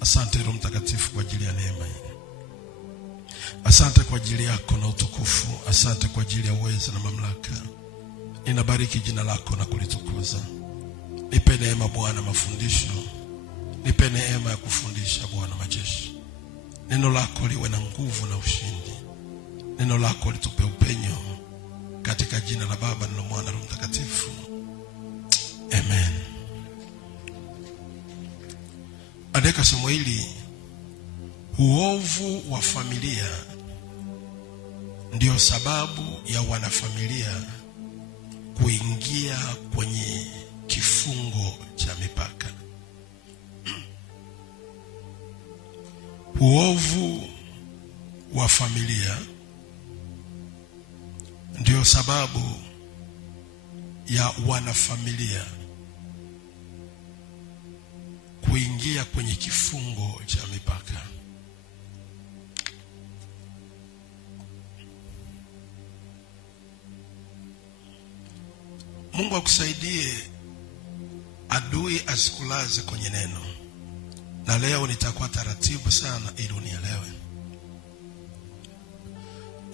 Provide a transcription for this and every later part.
Asante Roho Mtakatifu kwa ajili ya neema hii. Asante kwa ajili yako na utukufu. Asante kwa ajili ya uwezo na mamlaka. Ninabariki jina lako na kulitukuza. Nipe neema Bwana mafundisho. Nipe neema ya kufundisha Bwana majeshi. Neno lako liwe na nguvu na ushindi. Neno lako litupe upenyo. Katika jina la Baba na Mwana na Roho Mtakatifu. Amen. Andika somo hili: uovu wa familia ndio sababu ya wanafamilia kuingia kwenye kifungo cha mipaka. Uovu wa familia ndio sababu ya wanafamilia kuingia kwenye kifungo cha mipaka. Mungu akusaidie adui asikulaze kwenye neno. Na leo nitakuwa taratibu sana ili unielewe.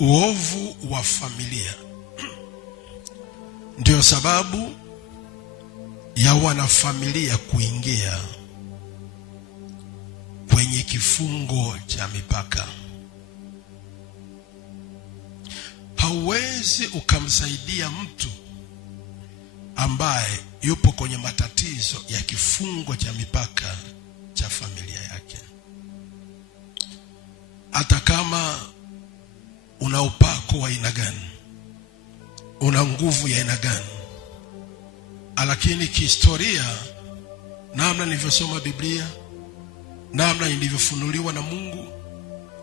Uovu wa familia ndio sababu ya wanafamilia kuingia kwenye kifungo cha mipaka. Hauwezi ukamsaidia mtu ambaye yupo kwenye matatizo ya kifungo cha mipaka cha familia yake. Hata kama una upako wa aina gani, una nguvu ya aina gani, lakini kihistoria, namna nilivyosoma Biblia, namna nilivyofunuliwa na Mungu,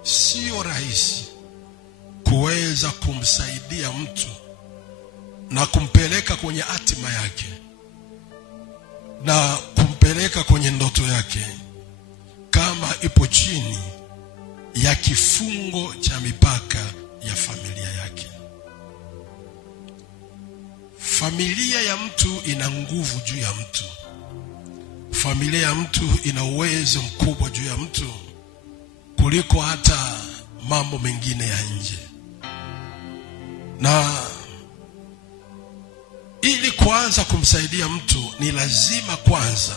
sio rahisi kuweza kumsaidia mtu na kumpeleka kwenye hatima yake na kumpeleka kwenye ndoto yake kama ipo chini ya kifungo cha mipaka ya familia yake. Familia ya mtu ina nguvu juu ya mtu. Familia ya mtu ina uwezo mkubwa juu ya mtu kuliko hata mambo mengine ya nje. Na ili kuanza kumsaidia mtu ni lazima kwanza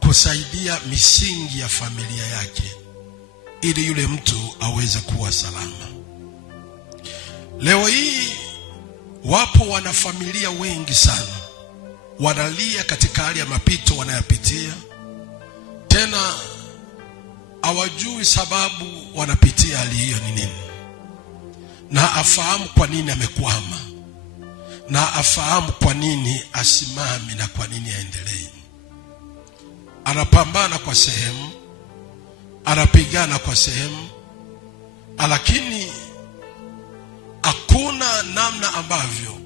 kusaidia misingi ya familia yake, ili yule mtu aweze kuwa salama. Leo hii wapo wanafamilia wengi sana wanalia katika hali ya mapito wanayopitia, tena hawajui sababu wanapitia hali hiyo ni nini, na afahamu kwa nini amekwama, na afahamu kwa nini asimami na kwa nini aendelee. Anapambana kwa sehemu, anapigana kwa sehemu, lakini hakuna namna ambavyo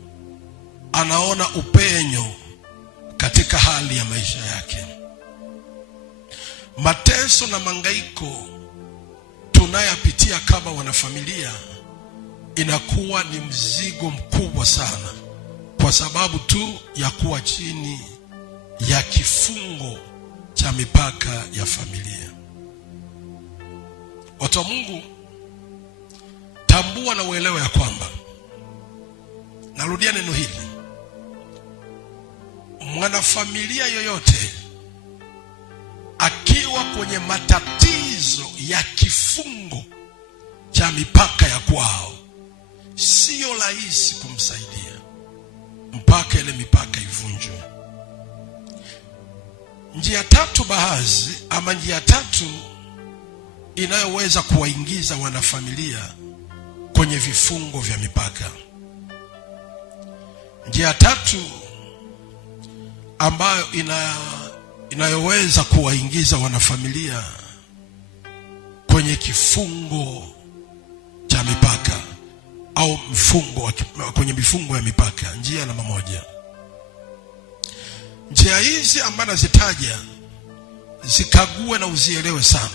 anaona upenyo katika hali ya maisha yake. Mateso na mangaiko tunayapitia kama wanafamilia inakuwa ni mzigo mkubwa sana, kwa sababu tu ya kuwa chini ya kifungo cha mipaka ya familia. Watu wa Mungu, tambua na uelewe ya kwamba, narudia neno hili, mwanafamilia yoyote akiwa kwenye matatizo ya kifungo cha mipaka ya kwao, sio rahisi kumsaidia mpaka ile mipaka ivunjwe. Njia tatu baadhi, ama njia tatu inayoweza kuwaingiza wanafamilia kwenye vifungo vya mipaka. Njia tatu ambayo inayoweza kuwaingiza wanafamilia kwenye kifungo cha mipaka au kwenye mifungo ya mipaka. Njia namba moja. Njia hizi ambazo nazitaja, zikague na uzielewe sana.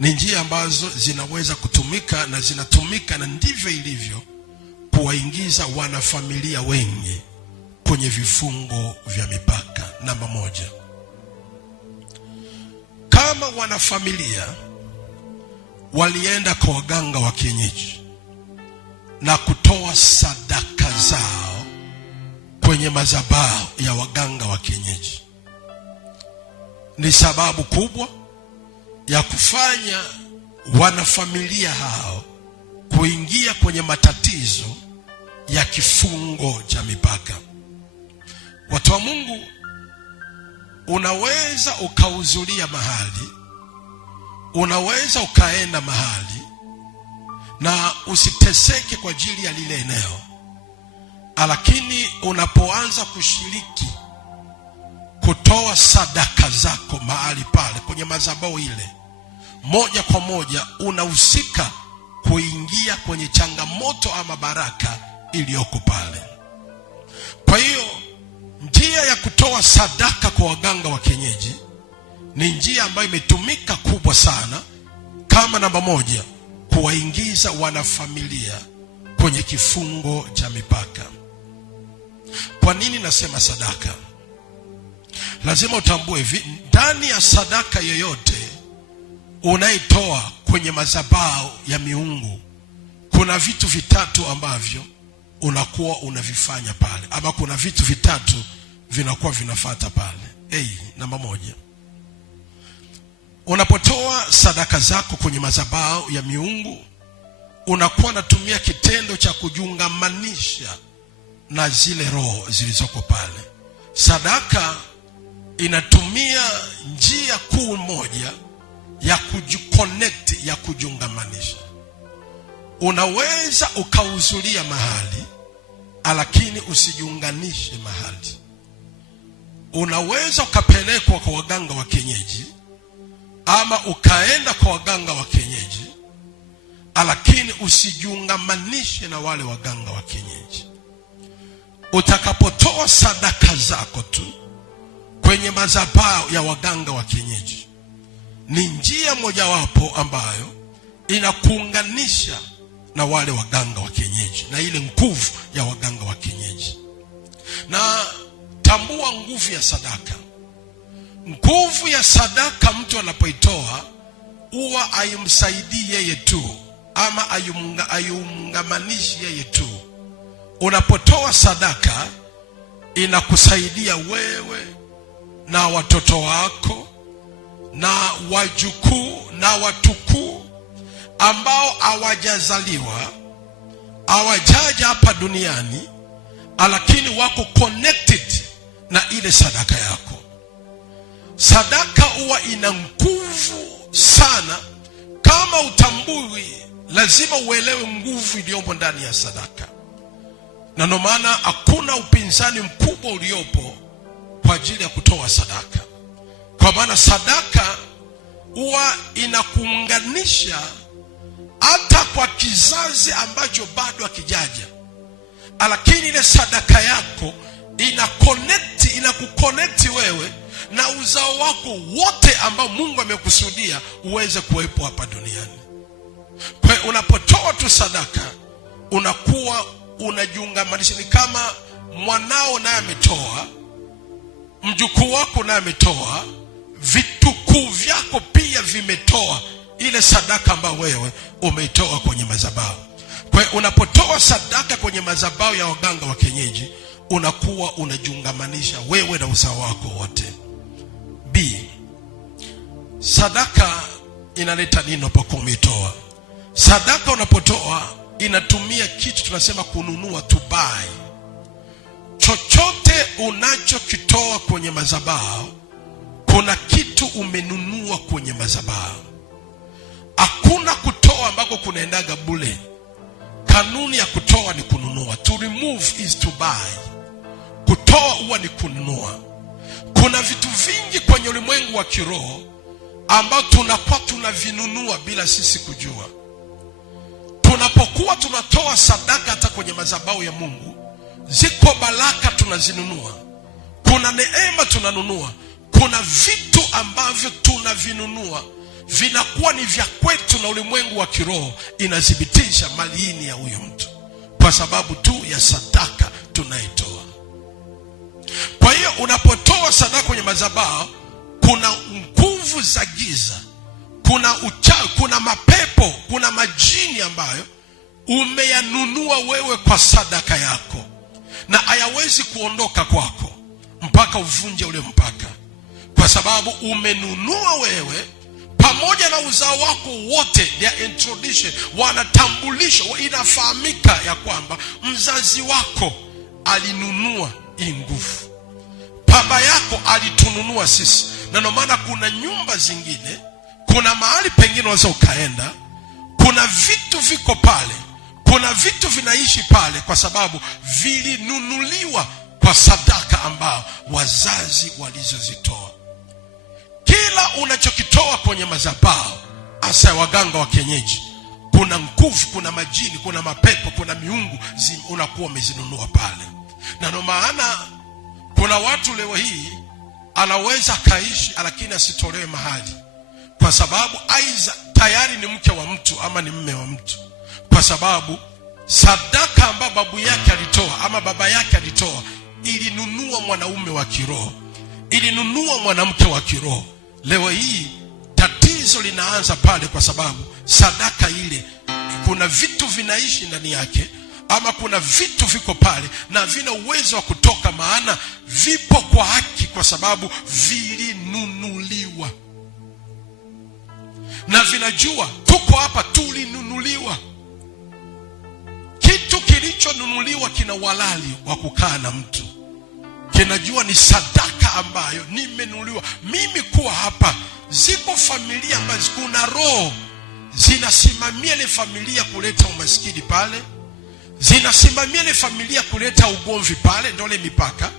Ni njia ambazo zinaweza kutumika na zinatumika, na ndivyo ilivyo kuwaingiza wanafamilia wengi kwenye vifungo vya mipaka. Namba moja, kama wanafamilia walienda kwa waganga wa kienyeji na kutoa sadaka zao kwenye madhabahu ya waganga wa kienyeji, ni sababu kubwa ya kufanya wanafamilia hao kuingia kwenye matatizo ya kifungo cha mipaka. Watu wa Mungu, unaweza ukahudhuria mahali, unaweza ukaenda mahali na usiteseke kwa ajili ya lile eneo, lakini unapoanza kushiriki kutoa sadaka zako mahali pale kwenye madhabahu ile, moja kwa moja unahusika kuingia kwenye changamoto ama baraka iliyoko pale. Kwa hiyo njia ya kutoa sadaka kwa waganga wa kienyeji ni njia ambayo imetumika kubwa sana kama namba moja kuwaingiza wanafamilia kwenye kifungo cha mipaka. Kwa nini nasema sadaka? Lazima utambue hivi, ndani ya sadaka yoyote unaitoa kwenye madhabahu ya miungu, kuna vitu vitatu ambavyo unakuwa unavifanya pale, ama kuna vitu vitatu vinakuwa vinafuata pale. Namba moja, unapotoa sadaka zako kwenye madhabahu ya miungu, unakuwa unatumia kitendo cha kujiungamanisha na zile roho zilizoko pale. Sadaka inatumia njia kuu moja ya kujiconnect, ya kujiungamanisha. Unaweza ukahudhuria mahali lakini usijiunganishe mahali. Unaweza ukapelekwa kwa waganga wa kienyeji ama ukaenda kwa waganga wa kienyeji, lakini usijiungamanishe na wale waganga wa kienyeji. Utakapotoa sadaka zako tu kwenye madhabahu ya waganga wa kienyeji, ni njia mojawapo ambayo inakuunganisha na wale waganga wa kienyeji na ile nguvu ya waganga wa kienyeji. Na tambua nguvu ya sadaka. Nguvu ya sadaka mtu anapoitoa huwa haimsaidii yeye tu ama hayumngamanishi yeye tu. Unapotoa sadaka inakusaidia wewe na watoto wako na wajukuu na watukuu ambao hawajazaliwa, hawajaja hapa duniani, lakini wako connected na ile sadaka yako. Sadaka huwa ina nguvu sana. Kama utambui, lazima uelewe nguvu iliyopo ndani ya sadaka. Na ndio maana hakuna upinzani mkubwa uliopo kwa ajili ya kutoa sadaka, kwa maana sadaka huwa inakuunganisha hata kwa kizazi ambacho bado hakijaja, lakini ile sadaka yako inakuconnect wewe na uzao wako wote ambao Mungu amekusudia uweze kuwepo hapa duniani. Kwa hiyo unapotoa tu sadaka unakuwa unajiungamanisha. Ni kama mwanao naye ametoa, mjukuu wako naye ametoa, vitukuu vyako pia vimetoa ile sadaka ambayo wewe umeitoa kwenye madhabahu. Kwa hiyo unapotoa sadaka kwenye madhabahu ya waganga wa kienyeji, unakuwa unajiungamanisha wewe na uzao wako wote. Sadaka inaleta nini unapokuwa umetoa? Sadaka unapotoa inatumia kitu tunasema kununua, to buy. Chochote unachokitoa kwenye madhabahu, kuna kitu umenunua kwenye madhabahu. Hakuna kutoa ambako kunaendaga bure. Kanuni ya kutoa ni kununua. To remove is to buy. Kutoa huwa ni kununua. Kuna vitu vingi kwenye ulimwengu wa kiroho ambao tunakuwa tunavinunua bila sisi kujua. Tunapokuwa tunatoa sadaka hata kwenye madhabahu ya Mungu, ziko baraka tunazinunua, kuna neema tunanunua, kuna vitu ambavyo tunavinunua vinakuwa ni vya kwetu, na ulimwengu wa kiroho inadhibitisha mali hii ni ya huyo mtu kwa sababu tu ya sadaka tunaitoa. Kwa hiyo unapotoa sadaka kwenye madhabahu, kuna nguvu nguvu za giza, kuna uchawi, kuna mapepo, kuna majini ambayo umeyanunua wewe kwa sadaka yako, na hayawezi kuondoka kwako mpaka uvunje ule mpaka, kwa sababu umenunua wewe pamoja na uzao wako wote. Their introduction, wanatambulisho, inafahamika ya kwamba mzazi wako alinunua hii nguvu, baba yako alitununua sisi. Na ndio maana kuna nyumba zingine, kuna mahali pengine unaweza ukaenda, kuna vitu viko pale, kuna vitu vinaishi pale kwa sababu vilinunuliwa kwa sadaka ambao wazazi walizozitoa. Kila unachokitoa kwenye madhabahu, hasa waganga wa kienyeji, kuna nguvu, kuna majini, kuna mapepo, kuna miungu unakuwa umezinunua pale. Na ndio maana kuna watu leo hii anaweza kaishi lakini asitolewe mahali, kwa sababu aiza tayari ni mke wa mtu ama ni mume wa mtu, kwa sababu sadaka ambayo babu yake alitoa ama baba yake alitoa ilinunua mwanaume wa kiroho, ilinunua mwanamke wa kiroho. Leo hii tatizo linaanza pale, kwa sababu sadaka ile kuna vitu vinaishi ndani yake, ama kuna vitu viko pale na vina uwezo wa kutoka, maana vipo kwa haki, kwa sababu vilinunuliwa na vinajua tuko hapa, tulinunuliwa. Kitu kilichonunuliwa kina walali wa kukaa na mtu, kinajua ni sadaka ambayo nimenunuliwa mimi kuwa hapa. Ziko familia ambazo kuna roho zinasimamia ile familia kuleta umaskini pale, zinasimamia ile familia kuleta ugomvi pale, ndio ile mipaka.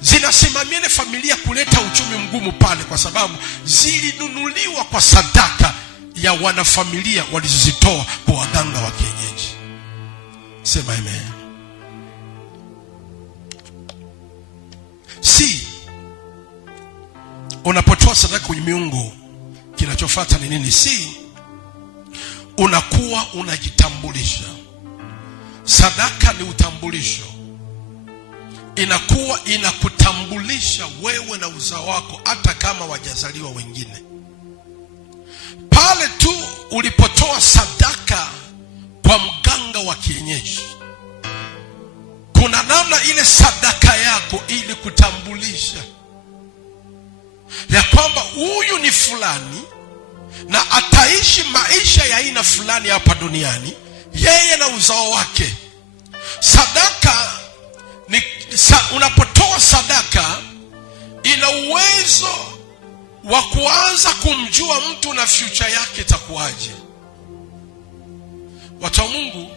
Zinasimamia ile familia kuleta uchumi mgumu pale, kwa sababu zilinunuliwa kwa sadaka ya wanafamilia walizozitoa kwa waganga wa kienyeji. Sema amen. Si unapotoa sadaka kwa miungu, kinachofuata ni nini? Si unakuwa unajitambulisha. Sadaka ni utambulisho, inakuwa inakutambulisha wewe na uzao wako, hata kama wajazaliwa wengine. Pale tu ulipotoa sadaka kwa mganga wa kienyeji, kuna namna ile sadaka yako ili kutambulisha ya kwamba huyu ni fulani na ataishi maisha ya aina fulani hapa duniani, yeye na uzao wake. Sadaka ni unapotoa sadaka, ina uwezo wa kuanza kumjua mtu na future yake itakuwaje. Watu wa Mungu,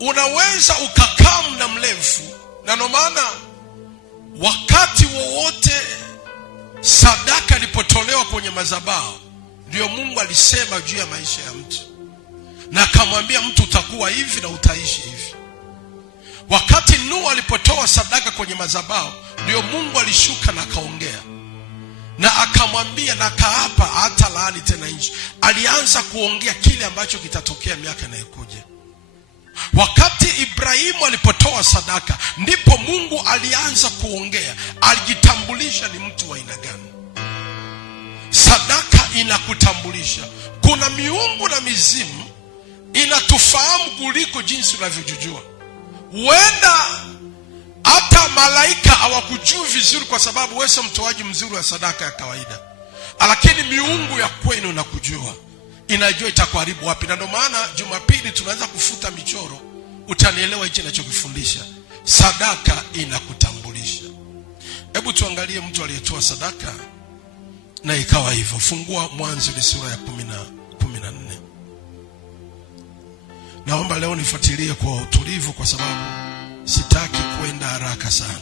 unaweza ukakaa muda mrefu, na ndio maana wakati wowote sadaka ilipotolewa kwenye madhabahu, ndio Mungu alisema juu ya maisha ya mtu, na akamwambia mtu utakuwa hivi na utaishi hivi. Wakati Nuhu alipotoa sadaka kwenye madhabahu, ndio Mungu alishuka na akaongea na akamwambia na akaapa hata laani tena nchi. Alianza kuongea kile ambacho kitatokea miaka inayokuja. Wakati Ibrahimu alipotoa sadaka, ndipo Mungu alianza kuongea, alijitambulisha ni mtu wa aina gani. Sadaka inakutambulisha. Kuna miungu na mizimu inatufahamu kuliko jinsi unavyojijua. Huenda hata malaika hawakujui vizuri, kwa sababu wewe si mtoaji mzuri wa sadaka ya kawaida, lakini miungu ya kwenu inakujua, inajua itakuharibu wapi. Na ndio maana Jumapili tunaanza kufuta michoro. Utanielewa hichi ninachokifundisha. Sadaka inakutambulisha. Hebu tuangalie mtu aliyetoa sadaka na ikawa hivyo. Fungua Mwanzo ile sura ya 14. Naomba leo nifuatilie kwa utulivu, kwa sababu sitaki kwenda haraka sana.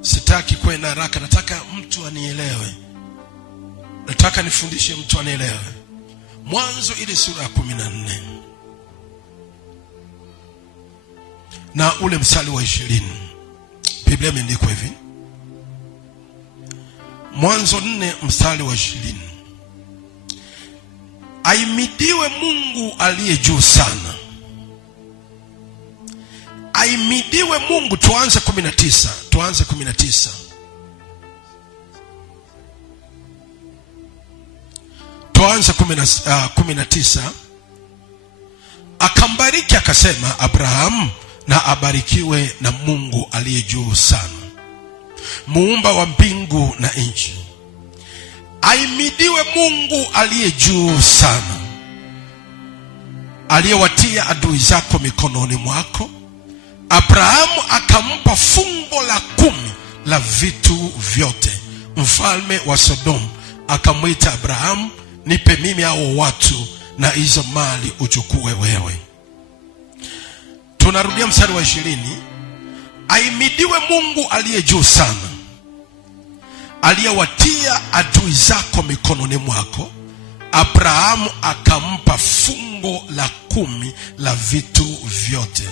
Sitaki kwenda haraka, nataka mtu anielewe. Nataka nifundishe mtu anielewe. Mwanzo ile sura ya 14 na ule mstari wa 20. Biblia imeandikwa hivi. Mwanzo 4 mstari wa 20. Aimidiwe Mungu aliye juu sana. Aimidiwe Mungu. Tuanze 19. Tuanze 19. Akambariki akasema, Abrahamu na abarikiwe na Mungu aliye juu sana, muumba wa mbingu na nchi. Aimidiwe Mungu aliye juu sana, aliyewatia adui zako mikononi mwako. Abrahamu akampa fungo la 10 la vitu vyote. Mfalme wa Sodomu akamwita Abrahamu, nipe mimi hao watu na hizo mali uchukue wewe. Tunarudia mstari wa 20. Aimidiwe Mungu aliye juu sana, aliyewatia adui zako mikononi mwako. Abrahamu akampa fungo la 10 la vitu vyote.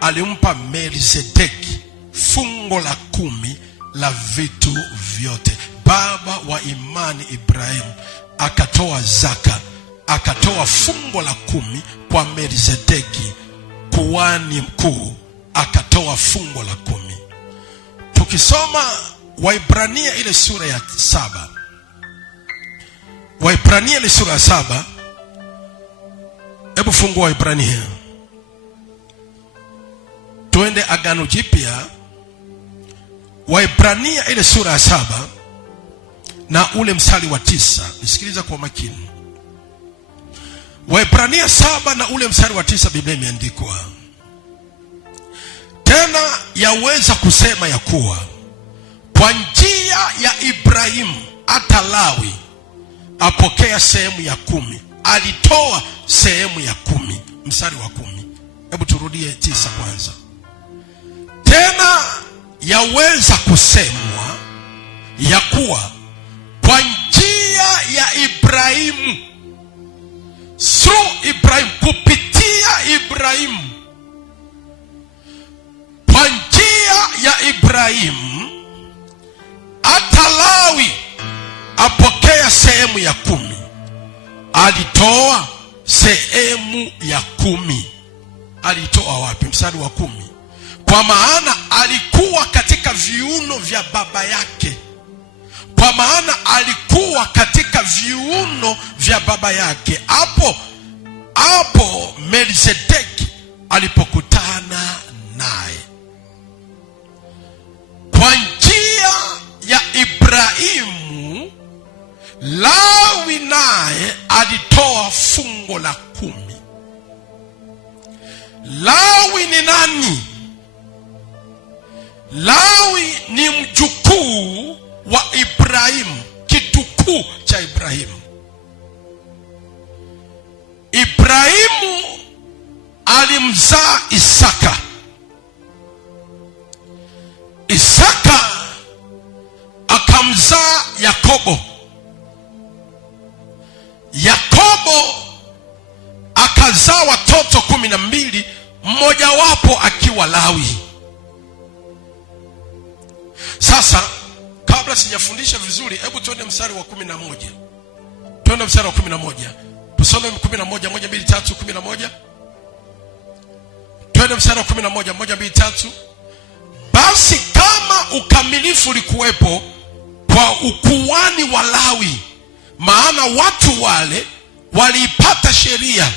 Alimpa Melkizedeki fungo la 10 la vitu vyote. Baba wa imani Ibrahimu akatoa zaka, akatoa fungo la 10 kwa Melkizedeki kuhani mkuu, akatoa fungo la 10. Tukisoma Waibrania ile sura ya 7, Waibrania ile sura ya 7, hebu fungua Waibrania tuende Agano Jipya. Waibrania ile sura ya 7 na ule mstari wa 9. Nisikiliza kwa makini. Waibrania 7 na ule mstari wa 9, Biblia imeandikwa, tena yaweza kusema ya kuwa kwa njia ya Ibrahimu hata Lawi apokea sehemu ya 10. Alitoa sehemu ya 10. Mstari wa 10. Hebu turudie 9 kwanza. Tena yaweza kusemwa ya kuwa kwa njia ya Ibrahimu, through Ibrahim, kupitia Ibrahimu, kwa njia ya Ibrahimu hata Lawi apokea sehemu ya 10. Alitoa sehemu ya 10. Alitoa wapi? Mstari wa 10. Kwa maana alikuwa katika viuno vya baba yake. Kwa maana alikuwa katika viuno vya baba yake. Hapo Melkizedeki alipokutana naye. Kwa njia ya Ibrahimu, Lawi naye alitoa fungo la 10. Lawi ni nani? Lawi ni mjukuu wa Ibrahimu, kitukuu cha Ibrahimu. Ibrahimu alimzaa Isaka. Isaka akamzaa Yakobo. Yakobo akazaa watoto 12, mmoja wapo akiwa Lawi. Sasa kabla sijafundisha vizuri, hebu tuende mstari wa 11. Tuende mstari wa 11. Tusome 11, 1 2 3, 11. Tuende mstari wa 11, 1 2 3. Basi kama ukamilifu ulikuwepo kwa ukuhani wa Lawi, maana watu wale waliipata sheria.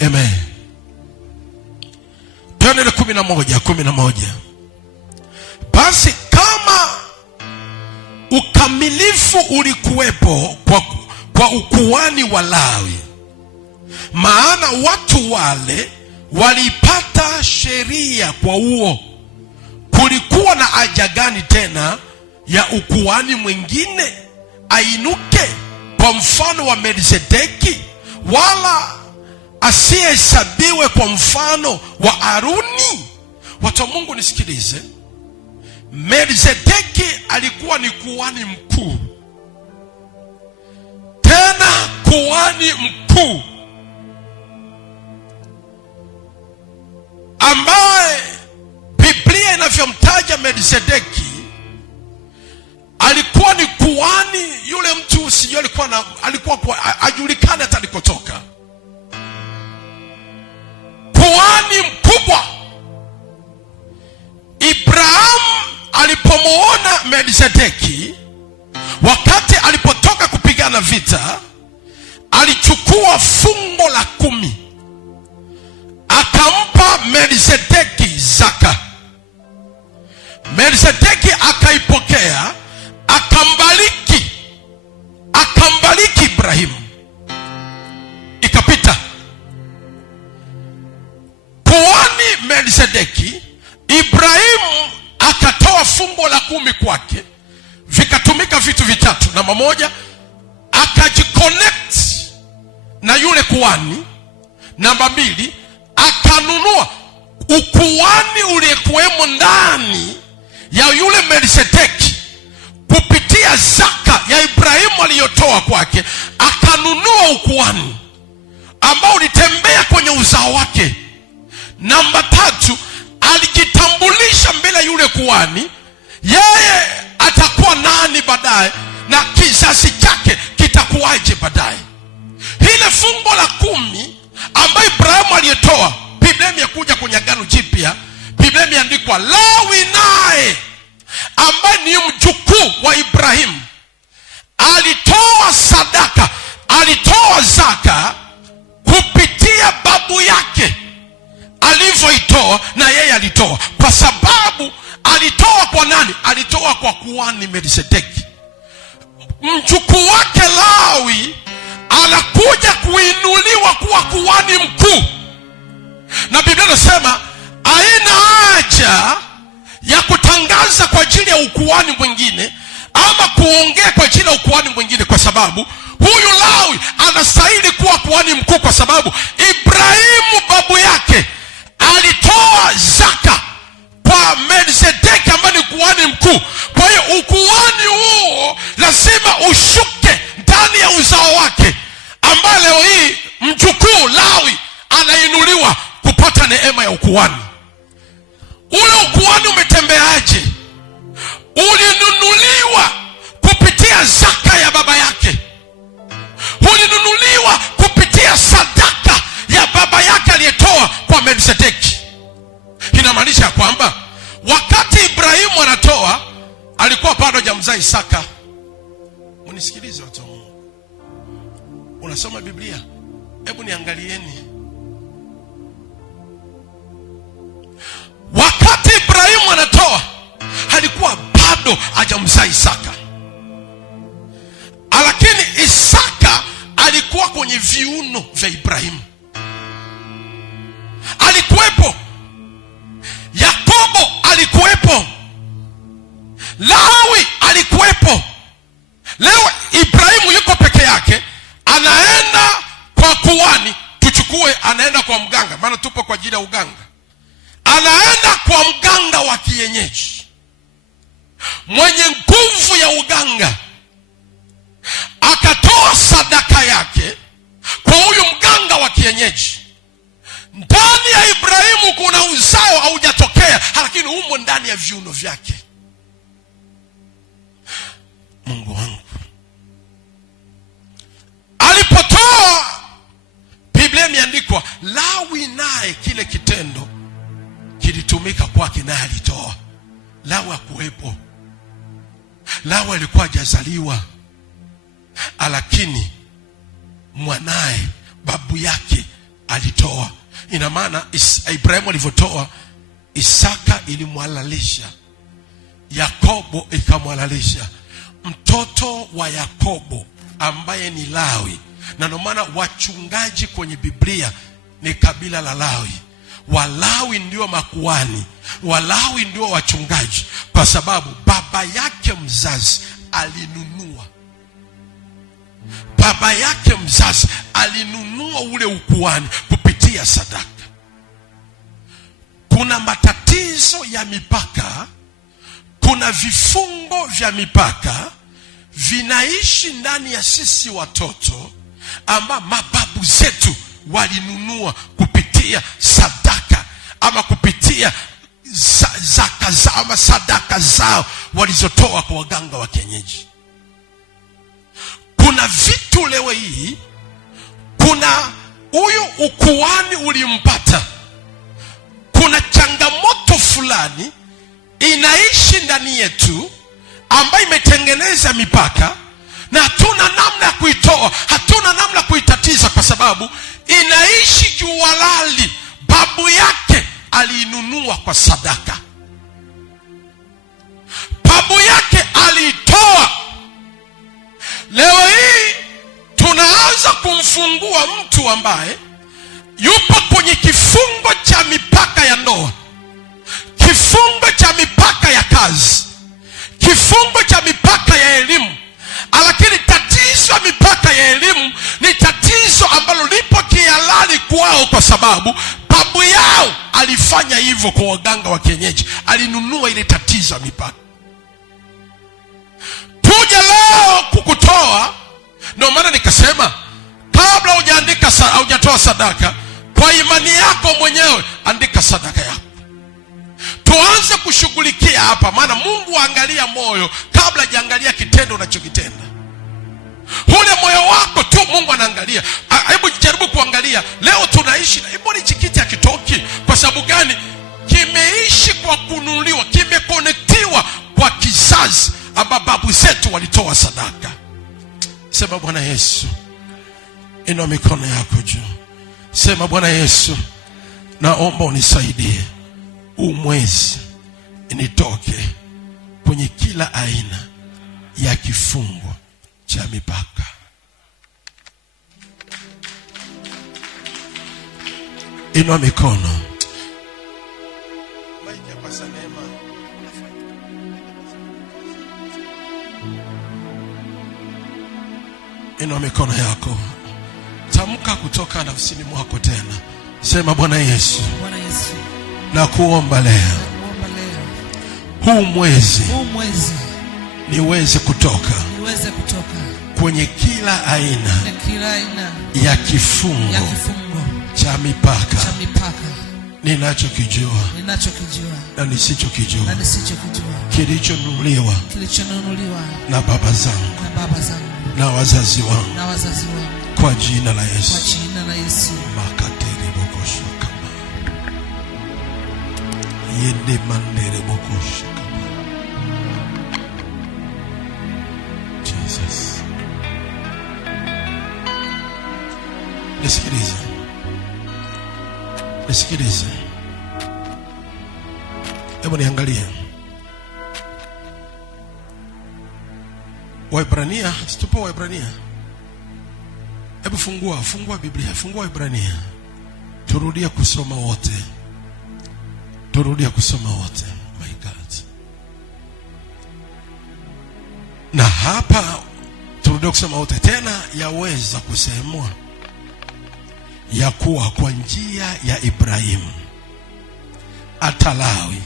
Amen. Tuende 11. Basi kama ukamilifu ulikuwepo kwa ukuhani wa Lawi, maana watu wale walipata sheria kwa huo, kulikuwa na haja gani tena ya ukuhani mwingine ainuke kwa mfano wa Melkizedeki, wala asiyehesabiwe kwa mfano wa Haruni? Watu wa Mungu nisikilize. Melkizedeki alikuwa ni kuhani mkuu, tena kuhani mkuu ambaye Biblia inavyomtaja Melkizedeki alikuwa ni kuhani yule mtu mtu sijui alikuwa ajulikane hata alikotoka. Kuhani mkubwa. Ibrahimu alipomuona Melkizedeki wakati alipotoka kupigana vita, alichukua fungo la 10 akampa Melkizedeki zaka. Melkizedeki akaipokea, akambariki Ibrahimu, ikapita. Kuhani Melkizedeki, Ibrahimu akatoa fungo la 10 kwake, vikatumika vitu vitatu. Namba moja, akajiconnect na yule kuhani. Namba 2, akanunua ukuhani uliyekuwemo ndani ya yule Melkizedeki kupitia zaka ya Ibrahimu aliyotoa kwake. Akanunua ukuhani ambao ulitembea kwenye uzao wake. Namba 3, alijitambulisha mbele yule kuhani, yeye atakuwa nani baadaye na kizazi chake kitakuwaje baadaye. Ile fungo la 10 ambayo Ibrahimu aliyetoa, Biblia imekuja kwenye Agano Jipya, Biblia imeandikwa Lawi naye ambaye ni mjukuu wa Ibrahimu alitoa sadaka, alitoa zaka kupitia babu yake alivyoitoa, na yeye alitoa. Kwa sababu alitoa kwa nani? Alitoa kwa kuhani Melkizedeki. Mjukuu wake Lawi anakuja kuinuliwa kuwa kuhani mkuu, na Biblia inasema haina haja ya kutangaza kwa ajili ya ukuhani mwingine ama kuongea kwa ajili ya ukuhani mwingine, kwa sababu huyu Lawi anastahili kuwa kuhani mkuu, kwa sababu Ibrahimu babu yake alitoa zaka kwa Melkizedeki ambaye ni kuhani mkuu. Kwa hiyo ukuhani huo lazima ushuke ndani ya uzao wake, ambaye leo hii mjukuu Lawi anainuliwa kupata neema ya ukuhani. Ule ukuhani umetembeaje? Ulinunuliwa kupitia zaka ya baba yake. Ulinunuliwa kupitia sadaka ya baba yake aliyetoa kwa Melkizedeki. Inamaanisha kwamba wakati Ibrahimu anatoa, alikuwa bado hajamzaa Isaka. Unisikilize watu wa Mungu. Unasoma Biblia, hebu niangalieni. Wakati Ibrahimu anatoa, alikuwa bado hajamzaa Isaka. Lakini Isaka alikuwa kwenye viuno vya Ibrahimu. Alikuwepo. Yakobo alikuwepo. Lawi alikuwepo. Leo Ibrahimu yuko peke yake, anaenda kwa kuhani. Tuchukue anaenda kwa mganga, maana tupo kwa ajili ya uganga. Anaenda kwa mganga wa kienyeji mwenye nguvu ya uganga, akatoa sadaka yake kwa huyu mganga wa kienyeji. Ndani ya Ibrahimu kuna uzao haujatokea, lakini umo ndani ya viuno vyake. Mungu wangu, alipotoa, Biblia imeandikwa Lawi naye kile kitendo kilitumika kwake, naye alitoa. Lawi hakuwepo. Lawi alikuwa hajazaliwa, lakini mwanae babu yake alitoa. Ina maana Ibrahimu alivyotoa, Isaka ilimwalalisha, Yakobo ikamwalalisha. Mtoto wa Yakobo ambaye ni Lawi, na ndio maana wachungaji kwenye Biblia ni kabila la Lawi. Walawi ndio makuhani, Walawi ndio wachungaji, kwa sababu baba yake mzazi alinunua. Baba yake mzazi alinunua ule ukuhani kupitia sadaka. Kuna matatizo ya mipaka, kuna vifungo vya mipaka vinaishi ndani ya sisi watoto, ama mababu zetu walinunua kupitia sadaka, ama kupitia zaka zao, ama sadaka zao walizotoa kwa waganga wa kienyeji. tu leo hii kuna huyu ukuani ulimpata, kuna changamoto fulani inaishi ndani yetu ambayo imetengeneza mipaka, na hatuna namna ya kuitoa, hatuna namna ya kuitatiza, kwa sababu inaishi kiuhalali. Babu yake aliinunua kwa sadaka, babu yake aliitoa. Leo hii tunaanza kumfungua mtu ambaye yupo kwenye kifungo cha mipaka ya ndoa, kifungo cha mipaka ya kazi, kifungo cha mipaka ya elimu. Lakini tatizo ya mipaka ya elimu ni tatizo ambalo lipo kihalali kwao, kwa sababu babu yao alifanya hivyo kwa waganga wa kienyeji, alinunua ile tatizo ya mipaka. Tuje leo kukutoa. Ndio maana nikasema kabla hujatoa sadaka, kwa imani yako mwenyewe andika sadaka yako. Tuanze kushughulikia hapa, maana Mungu angalia moyo kabla hajaangalia kitendo unachokitenda. Ule moyo wako tu Mungu anaangalia. Hebu jaribu kuangalia leo tunaishi na mbona chikiti hakitoki? Kwa sababu gani? Kimeishi kwa kununuliwa, kimekonektiwa kwa kizazi ambapo babu zetu walitoa sadaka. Sema Bwana Yesu. Inua mikono yako juu. Sema Bwana Yesu, naomba unisaidie mwezi nitoke kwenye kila aina ya kifungo cha mipaka. Inua mikono. Inua mikono yako. Tamka kutoka nafsini mwako tena. Sema Bwana Yesu, Bwana Yesu, na kuomba leo huu mwezi niweze kutoka kwenye kila aina ya kifungo cha mipaka ninachokijua na nisichokijua, kilichonunuliwa na baba zangu na wazazi wangu, kwa jina la Yesu. Makateri bokosha kama yende mandere bokosha kama Jesus. Nisikilize. Hebu niangalie Waebrania, tupo Waebrania. Hebu fungua Biblia, fungua Waebrania. Turudie kusoma wote. My God. Na hapa turudie kusoma wote. Tena yaweza kusemwa ya kuwa kwa njia ya Ibrahimu hata Lawi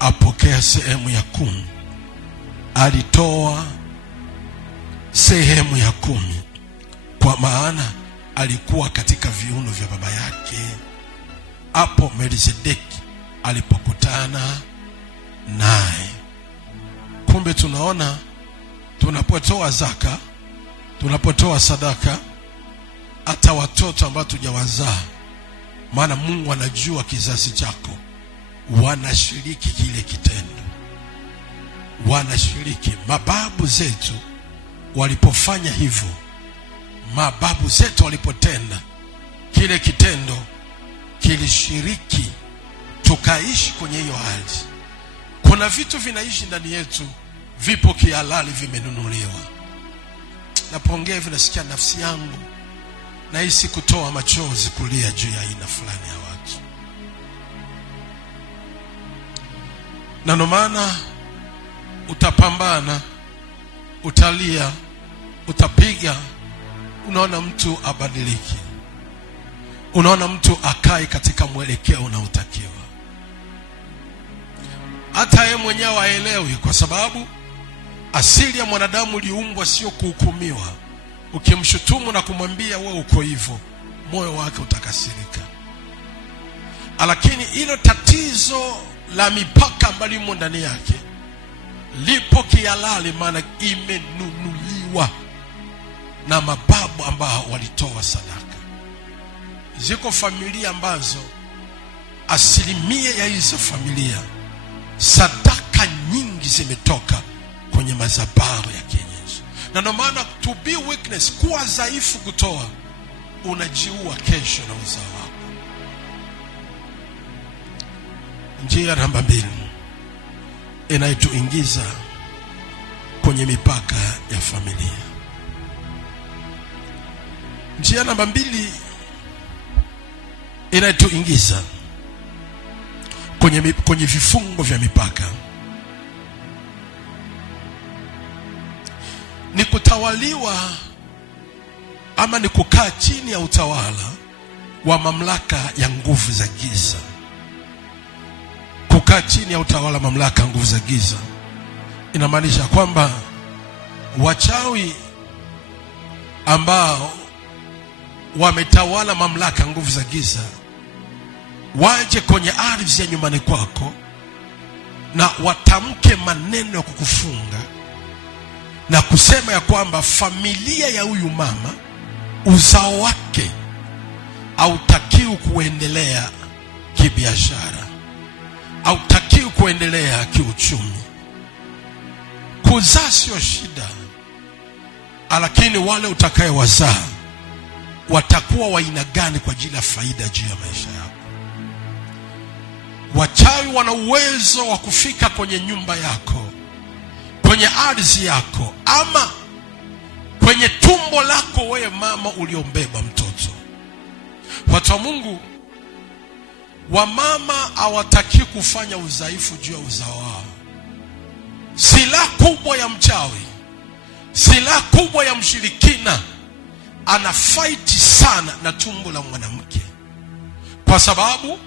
apokea sehemu ya 10, alitoa sehemu ya 10, kwa maana alikuwa katika viuno vya baba yake hapo Melkizedeki alipokutana naye. Kumbe tunaona tunapotoa zaka, tunapotoa sadaka, hata watoto ambao tujawazaa, maana Mungu anajua kizazi chako, wanashiriki kile kitendo, wanashiriki. Mababu zetu walipofanya hivyo, mababu zetu walipotenda kile kitendo, kilishiriki, tukaishi kwenye hiyo hali. Kuna vitu vinaishi ndani yetu, vipo kihalali, vimenunuliwa. Napoongea hivi nasikia nafsi yangu nahisi kutoa machozi, kulia juu ya aina fulani ya watu. Na ndio maana utapambana, utalia, utapiga, unaona mtu abadiliki, unaona mtu akai katika mwelekeo unaotakiwa. Hata yeye mwenyewe haelewi, kwa sababu asili ya mwanadamu iliumbwa sio kuhukumiwa. Ukimshutumu na kumwambia wewe uko hivyo, moyo wake utakasirika. Lakini hilo tatizo la mipaka ambalo imo ndani yake lipo kihalali, maana imenunuliwa na mababu ambao walitoa sadaka. Ziko familia ambazo asilimia ya hizo familia sadaka nyingi zimetoka kwenye madhabahu ya kienyeji. Na ndio maana to be weakness, kuwa dhaifu kutoa, unajiua kesho na uzao wako. Njia namba 2 inayotuingiza kwenye mipaka ya familia. Njia namba 2 inayotuingiza kwenye vifungo vya mipaka ni kutawaliwa ama ni kukaa chini ya utawala wa mamlaka ya nguvu za giza. Kukaa chini ya utawala wa mamlaka ya nguvu za giza inamaanisha kwamba wachawi ambao wametawala mamlaka ya nguvu za giza waje kwenye ardhi ya nyumbani kwako na watamke maneno ya kukufunga na kusema ya kwamba familia ya huyu mama, uzao wake hautakiwi kuendelea kibiashara, hautakiwi kuendelea kiuchumi. Kuzaa sio shida, lakini wale utakayewazaa watakuwa wa aina gani kwa ajili ya faida juu ya maisha yako. Wachawi wana uwezo wa kufika kwenye nyumba yako, kwenye ardhi yako, ama kwenye tumbo lako wewe mama uliombeba mtoto. Watu wa Mungu, wamama hawataki kufanya udhaifu juu ya uzao wao. Silaha kubwa ya mchawi, silaha kubwa ya mshirikina, ana fight sana na tumbo la mwanamke, kwa sababu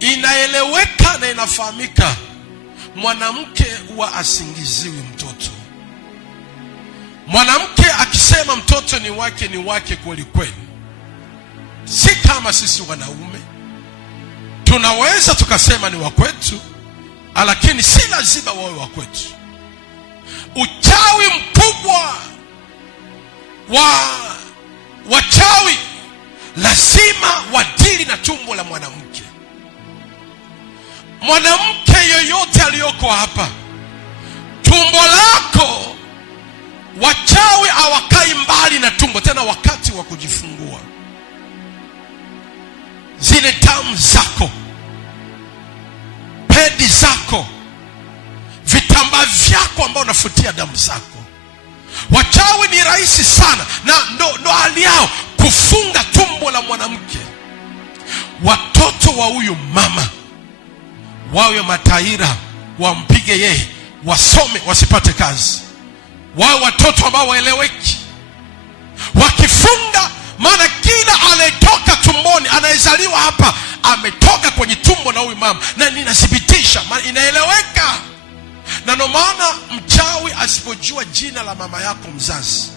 inaeleweka na inafahamika mwanamke huwa asingiziwi mtoto. Mwanamke akisema mtoto ni wake, ni wake kweli kweli. Si kama sisi wanaume tunaweza tukasema ni wa kwetu, lakini si lazima wawe wa kwetu. Uchawi mkubwa wa wachawi lazima wadili na tumbo la mwanamke. Mwanamke yoyote aliyoko hapa, tumbo lako, wachawi hawakai mbali na tumbo. Tena wakati wa kujifungua, zile damu zako, pedi zako, vitambaa vyako ambao unafutia damu zako, wachawi ni rahisi sana na ndo hali yao kufunga tumbo la mwanamke. Watoto wa huyu mama wawe mataira, wampige yeye, wasome wasipate kazi, wawe watoto ambao waeleweki. Wakifunga, maana kila anayetoka tumboni, anayezaliwa hapa, ametoka kwenye tumbo na huyu mama, na ninathibitisha, maana inaeleweka. Na ndio maana mchawi asipojua jina la mama yako mzazi,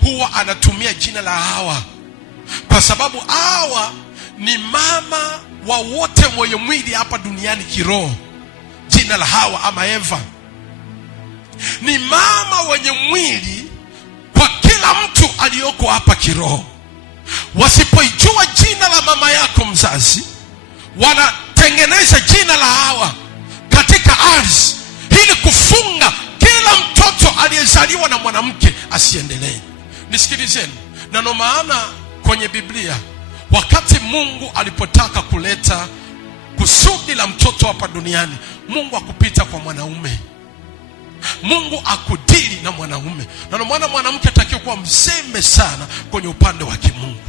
huwa anatumia jina la Hawa, kwa sababu Hawa ni mama wa wote mwenye mwili hapa duniani kiroho. Jina la Hawa ama Eva ni mama wenye mwili kwa kila mtu aliyoko hapa kiroho. Wasipoijua jina la mama yako mzazi, wanatengeneza jina la Hawa katika ardhi ili kufunga kila mtoto aliyezaliwa na mwanamke asiendelee. Nisikilizeni, na ndio maana kwenye Biblia, wakati Mungu alipotaka kuleta kusudi la mtoto hapa duniani, Mungu akupita kwa mwanaume. Mungu akudili na mwanaume. Na ndio maana mwanamke atakiwa kuwa mzembe sana kwenye upande wa kimungu.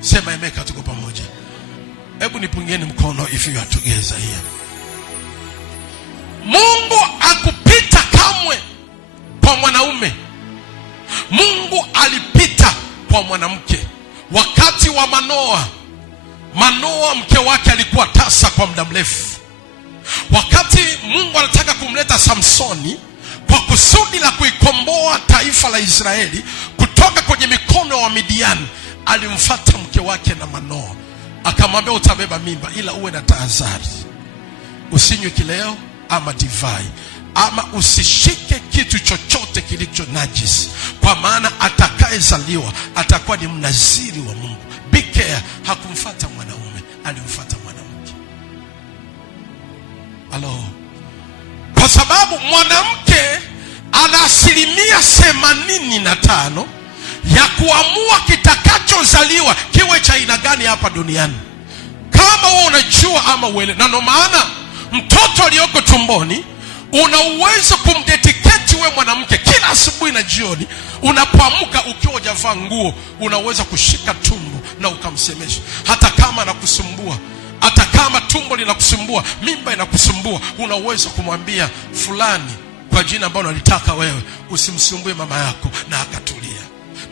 Sema emeka, tuko pamoja. Hebu nipungeni mkono if you are together here. Mungu akupita kamwe kwa mwanaume. Mungu alipita kwa mwanamke. Wakati wa Manoa mke wake alikuwa tasa kwa muda mrefu. Wakati Mungu anataka kumleta Samsoni kwa kusudi la kuikomboa taifa la Israeli kutoka kwenye mikono wa Midiani, alimfuata mke wake na Manoa, akamwambia utabeba mimba, ila uwe na tahadhari. Usinywe kileo ama divai, ama usishike kitu chochote kilicho najisi, kwa maana atakaye atakayezaliwa atakuwa ni mnaziri wa Mungu. Be care, hakumfuata mwanaume, alimfuata mwanamke. Halo. Kwa sababu mwanamke ana 85% ya kuamua kitakachozaliwa kiwe cha aina gani hapa duniani. Kama wewe unajua ama uelewe. Na ndio maana mtoto aliyoko tumboni una uwezo kumdedicate wewe mwanamke. Kila asubuhi na jioni unapoamka, ukiwa hujavaa nguo, unaweza kushika tumbo na ukamsemesha. Hata kama anakusumbua, hata kama tumbo linakusumbua, mimba inakusumbua, una uwezo kumwambia fulani kwa jina ambalo unalitaka wewe, usimsumbue mama yako, na akatulia.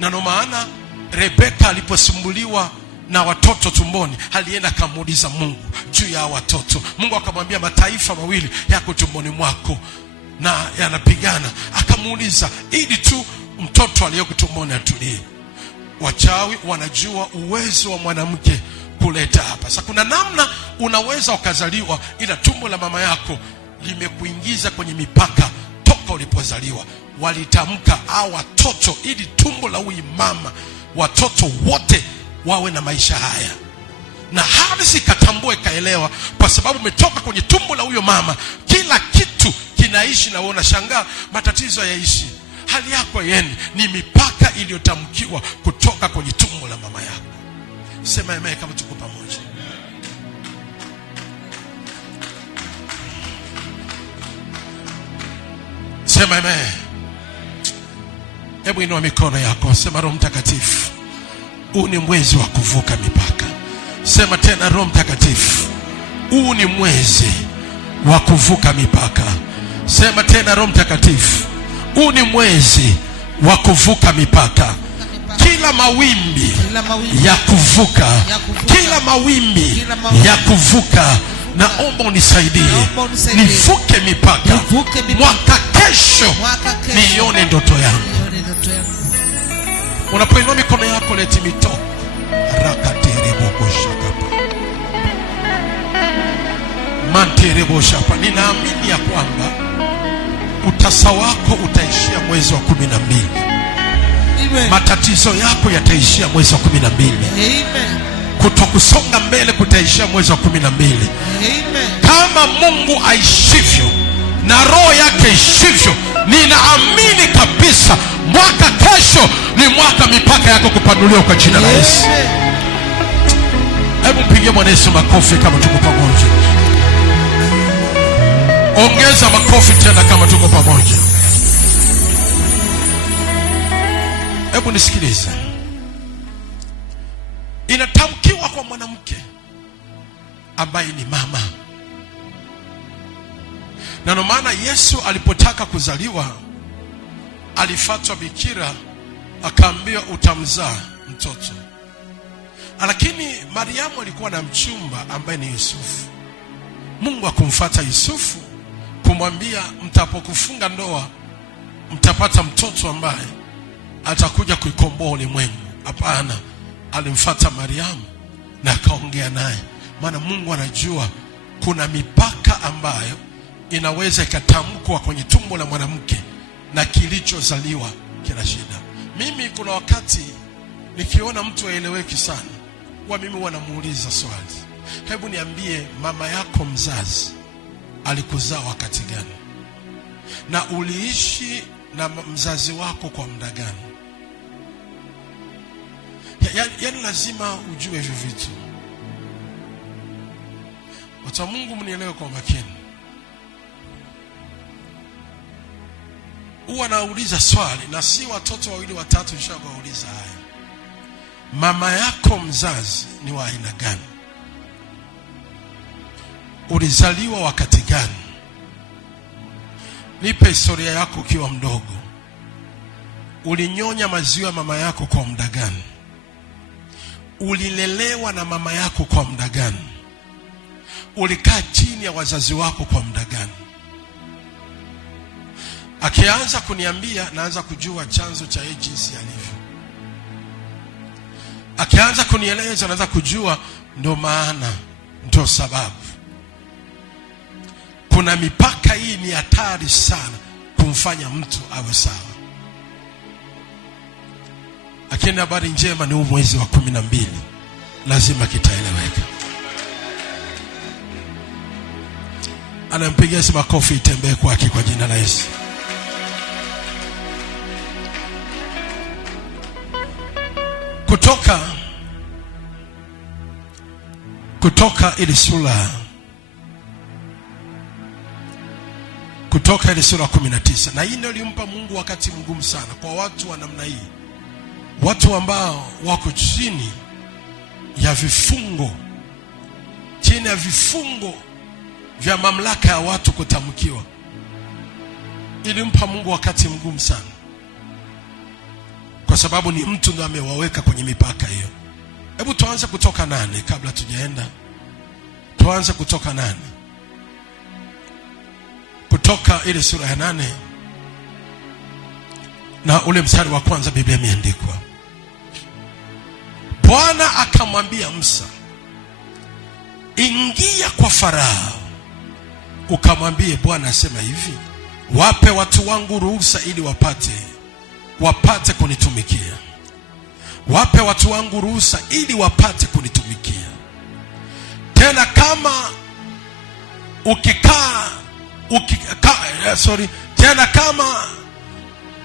Na ndio maana Rebeka aliposumbuliwa na watoto tumboni, alienda akamuuliza Mungu juu ya watoto. Mungu akamwambia mataifa mawili yako tumboni mwako na yanapigana. Akamuuliza ili tu mtoto aliyoko tumboni atulie. Wachawi wanajua uwezo wa mwanamke kuleta hapa. Sasa kuna namna unaweza ukazaliwa ila tumbo la mama yako limekuingiza kwenye mipaka toka ulipozaliwa. Walitamka watoto ili tumbo la huyu mama, watoto wote wawe na maisha haya. Na hadi ikatambua, ikaelewa, kwa sababu umetoka kwenye tumbo la huyo mama, kila kitu kinaishi. Na wewe unashangaa matatizo yaishi, hali yako yeni, ni mipaka iliyotamkiwa kutoka kwenye tumbo la mama yako. Sema amen kama tuko pamoja. Sema amen. Hebu inua mikono yako, sema Roho Mtakatifu, huu ni mwezi wa kuvuka mipaka. Sema tena, Roho Mtakatifu, huu ni mwezi wa kuvuka mipaka. Sema tena, Roho Mtakatifu, huu ni mwezi wa kuvuka mipaka. Kila mawimbi ya kuvuka, kila mawimbi ya kuvuka, naomba unisaidie nivuke mipaka. Mwaka kesho nione ndoto yangu. Unapoinua mikono yako, leti mito rakaterebo shakapa manterebo shapa. Ninaamini ya kwamba utasa wako utaishia mwezi wa 12. Matatizo yako yataishia mwezi wa 12. Kutokusonga mbele kutaishia mwezi wa 12. Kama Mungu aishivyo na roho yake ishivyo, ninaamini kabisa mwaka kesho ni mwaka mipaka yako kupanuliwa kwa jina la Yesu. Hebu mpigie Bwana Yesu makofi kama tuko pamoja. Ongeza makofi tena kama tuko pamoja. Hebu nisikilize. Inatamkiwa kwa mwanamke ambaye ni mama. Na ndio maana Yesu alipotaka kuzaliwa, alifatwa bikira, akaambiwa utamzaa mtoto. Lakini Mariamu alikuwa na mchumba ambaye ni Yusufu. Mungu akumfuata Yusufu kumwambia mtapokufunga ndoa mtapata mtoto ambaye atakuja kuikomboa ulimwengu. Hapana, alimfuata Mariamu na akaongea naye. Maana Mungu anajua kuna mipaka ambayo inaweza ikatamkwa kwenye tumbo la mwanamke na kilichozaliwa kina shida. Mimi kuna wakati nikiona mtu aeleweki sana, mimi huwa namuuliza swali. Hebu niambie, mama yako mzazi alikuzaa wakati gani? Na uliishi na mzazi wako kwa muda gani? Yaani lazima ujue hivyo vitu. Watu wa Mungu mnielewe kwa makini. Huwa nauliza swali, na si watoto wawili watatu nishawauliza haya. Mama yako mzazi ni wa aina gani? Ulizaliwa wakati gani? Nipe historia yako ukiwa mdogo. Ulinyonya maziwa ya mama yako kwa muda gani? Ulilelewa na mama yako kwa muda gani? Ulikaa chini ya wazazi wako kwa muda gani? Akianza kuniambia, naanza kujua chanzo cha yeye jinsi alivyo. Akianza kunieleza, naanza kujua ndio maana, ndio sababu. Kuna mipaka hii ni hatari sana kumfanya mtu awe sawa. Lakini habari njema ni huu mwezi wa 12 lazima kitaeleweka. Anampigia si makofi itembee kwake kwa jina la Yesu. Kutoka ile sura 19. Na hii ndio ilimpa Mungu wakati mgumu sana kwa watu wa namna hii. Watu ambao wako chini ya vifungo vya mamlaka ya watu kutamkiwa. Ilimpa Mungu wakati mgumu sana, kwa sababu ni mtu ndo amewaweka kwenye mipaka hiyo. Hebu tuanze Kutoka 8 kabla tujaenda. Tuanze Kutoka 8. Kutoka ile sura ya 8 na ule mstari wa kwanza, Biblia imeandikwa: Bwana akamwambia Musa, ingia kwa Farao ukamwambie, Bwana asema hivi, wape watu wangu ruhusa ili wapate kunitumikia. Wape watu wangu ruhusa ili wapate kunitumikia. Tena kama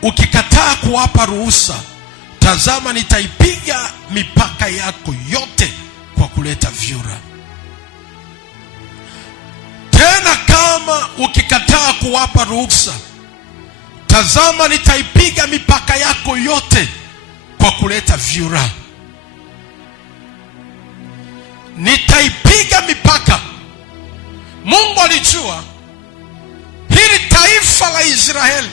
ukikataa kuwapa ruhusa, tazama nitaipiga mipaka yako yote kwa kuleta vyura. Tena kama ukikataa kuwapa ruhusa, tazama nitaipiga mipaka yako yote kwa kuleta vyura. Nitaipiga mipaka. Mungu alijua hili taifa la Israeli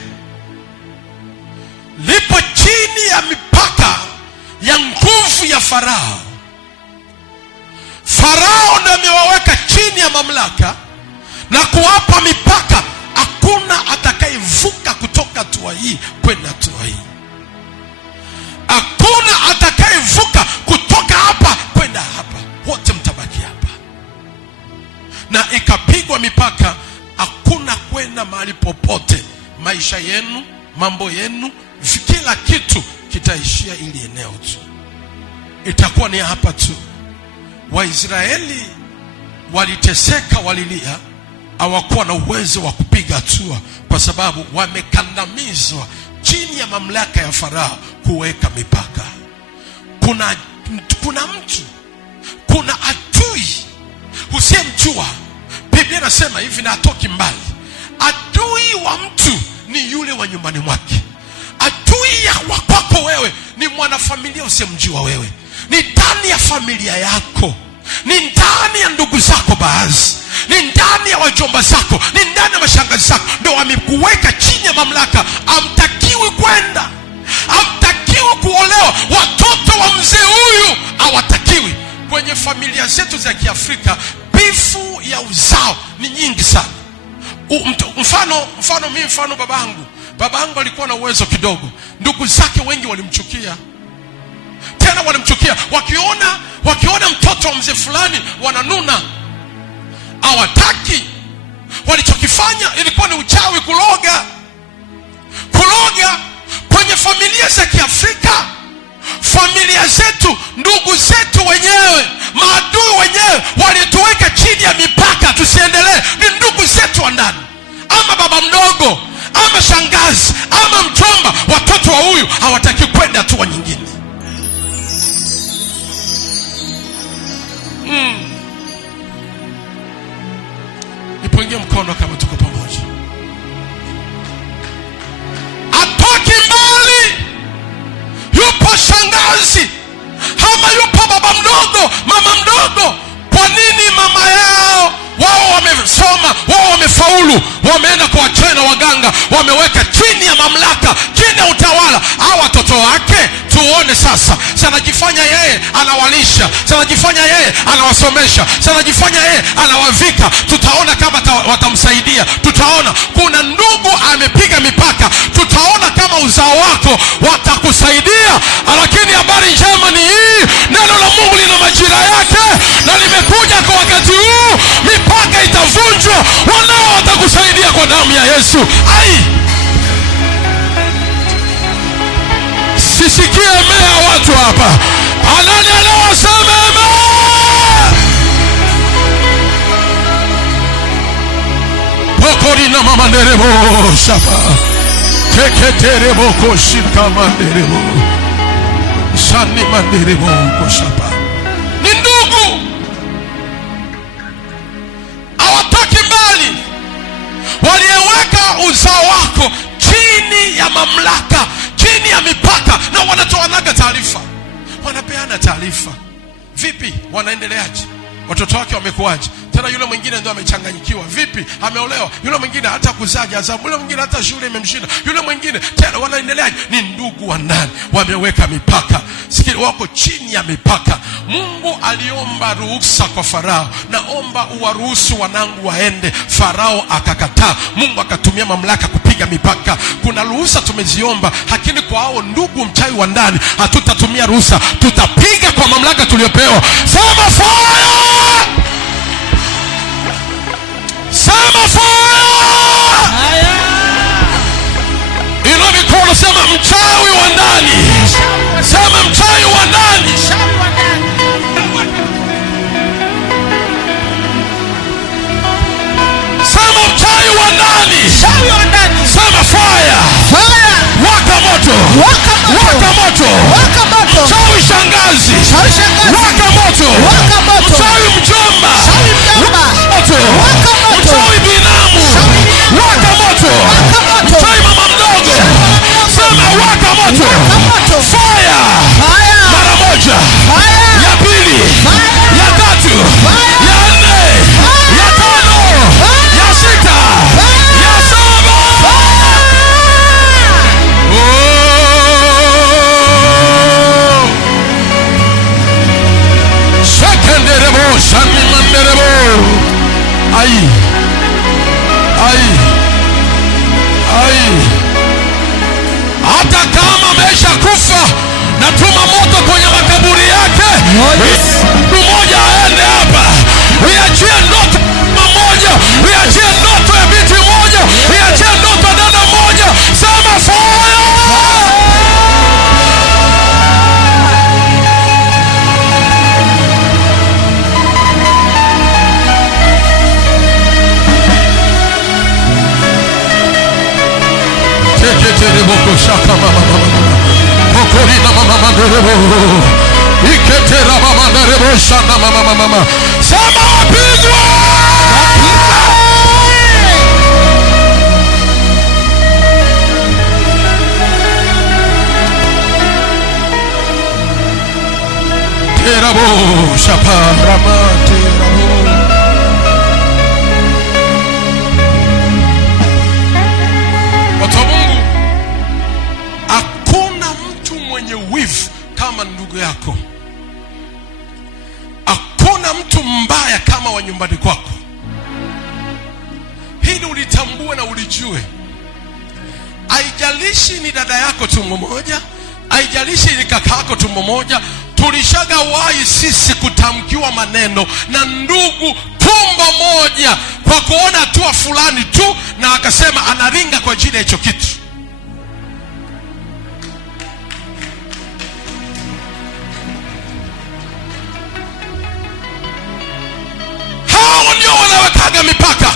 lipo chini ya mipaka ya nguvu ya Farao. Farao ndiye amewaweka chini ya mamlaka na kuwapa mipaka. Hakuna atakayevuka kutoka hatua hii kwenda hatua hii. Hakuna atakayevuka kutoka hapa kwenda hapa. Wote mtabaki hapa. Na ikapigwa mipaka. Hakuna kwenda mahali popote. Maisha yenu, mambo yenu, kila kitu kitaishia ili eneo tu. Itakuwa ni hapa tu. Waisraeli waliteseka, walilia, hawakuwa na uwezo wa kupiga hatua kwa sababu wamekandamizwa chini ya mamlaka ya Farao kuweka mipaka. Kuna mtu, kuna adui usiyemjua. Biblia inasema hivi na atoki mbali. Adui wa mtu ni yule wa nyumbani mwake. Adui wa kwako wewe ni mwanafamilia usiyemjua wewe. Ni ndani ya familia yako, ni ndani ya ndugu zako baadhi, ni ndani ya wajomba zako, ni ndani ya mashangazi zako. Ndio wamekuweka chini ya mamlaka. Hamtakiwi kwenda, hamtakiwi kuolewa. Watoto wa mzee huyu hawatakiwi. Kwenye familia zetu za Kiafrika bifu ya uzao ni nyingi sana. Mfano babangu alikuwa na uwezo kidogo. Ndugu zake wengi walimchukia. Tena walimchukia wakiona mtoto wa mzee fulani wananuna. Hawataki. Walichokifanya ilikuwa ni uchawi, kuloga kwenye familia za Kiafrika. Familia zetu, ndugu zetu wenyewe, maadui wenyewe walituweka chini ya mipaka tusiendelee. Ni ndugu zetu wa ndani, ama baba mdogo, ama shangazi, ama mjomba. Watoto wa huyu hawataki kwenda hatua nyingine. Nipungie mkono kama tuko pamoja. Atoki mbali. Yupo shangazi, ama yupo baba mdogo, mama mdogo. Kwa nini mama yao wao wamesoma, wao wamefaulu, wameenda kwa wachawi na waganga, wameweka chini ya mamlaka, chini ya utawala hao watoto wake? Tuone sasa. Sanajifanya yeye anawalisha, sanajifanya yeye anawasomesha, sanajifanya yeye anawavika. Tutaona kama watamsaidia. Tutaona kuna ndugu amepiga mipaka. Tutaona kama uzao wako watakusaidia. Lakini habari njema ni hii, neno la Mungu lina majira yake na limekuja kwa wakati huu. Mipaka itavunjwa, wanao watakusaidia kwa damu ya Yesu. Sisikie mea watu hapa. Ananielewa? Sema amen. Pokorina mama nderebo shapa. Teketerebo koshika manderebo. Shani manderebo koshapa. Ni ndugu. Hawataki mbali. Walieweka uzao wako chini ya mamlaka, chini ya mipaka, na wanatoanaga taarifa. Wanapeana taarifa. Vipi? Wanaendeleaje? Watoto wake wamekuaje? Tena yule mwingine ndio amechanganyikiwa. Vipi? Ameolewa. Yule mwingine hata kuzaja azabu. Yule mwingine hata shule imemshinda. Yule mwingine tena wanaendeleaje? Ni ndugu wa ndani. Wameweka mipaka. Sikia, wako chini ya mipaka. Mungu aliomba ruhusa kwa Farao, naomba uwaruhusu wanangu waende. Farao akakataa. Mungu akatumia mamlaka kupiga mipaka. Kuna ruhusa tumeziomba, lakini kwa hao ndugu mchawi wa ndani hatutatumia ruhusa. Tutapiga kwa mamlaka tuliyopewa. Sema fire! Sema fire! Ina mikono, sema mchawi wa ndani. Sema mchawi wa ndani. Sema mchawi wa ndani. Sema fire. Waka moto. Waka moto. Mchawi shangazi. Waka moto. Mchawi mjomba. Moto. Mchawi binamu. Waka moto. Mchawi mama mdogo. Sema waka moto. Fire. Mara moja. Ya pili. Ya tatu. Ya nne. Ya tano. Ya sita. Ya saba. Sekenderebo, shanimanderebo. Ai. Hata kama amesha kufa, natuma moto kwenye makaburi yake. Mtu mmoja aende hapa. Uiachie ndoto mmoja. Uiachie ndoto ya binti moja. Uiachie ndoto ya dada moja. Sema fire! Teketerebo koshaka mama mama. Pokorina mama manderebo. Iketera mama manderebo shana mama mama. Sema wapigwe! Terabo shapa ramate rabo. Watu wa Mungu, hakuna mtu mwenye wivu kama ndugu yako. Hakuna mtu mbaya kama wa nyumbani kwako. Hili ulitambue na ulijue. Haijalishi ni dada yako tumbo moja, haijalishi ni kaka yako tumbo moja. Tulishagawahi sisi kutamkiwa maneno na ndugu tumbo moja kwa kuona hatua fulani tu, na akasema anaringa kwa ajili ya hicho kitu. Hao ndio wanawekaga mipaka.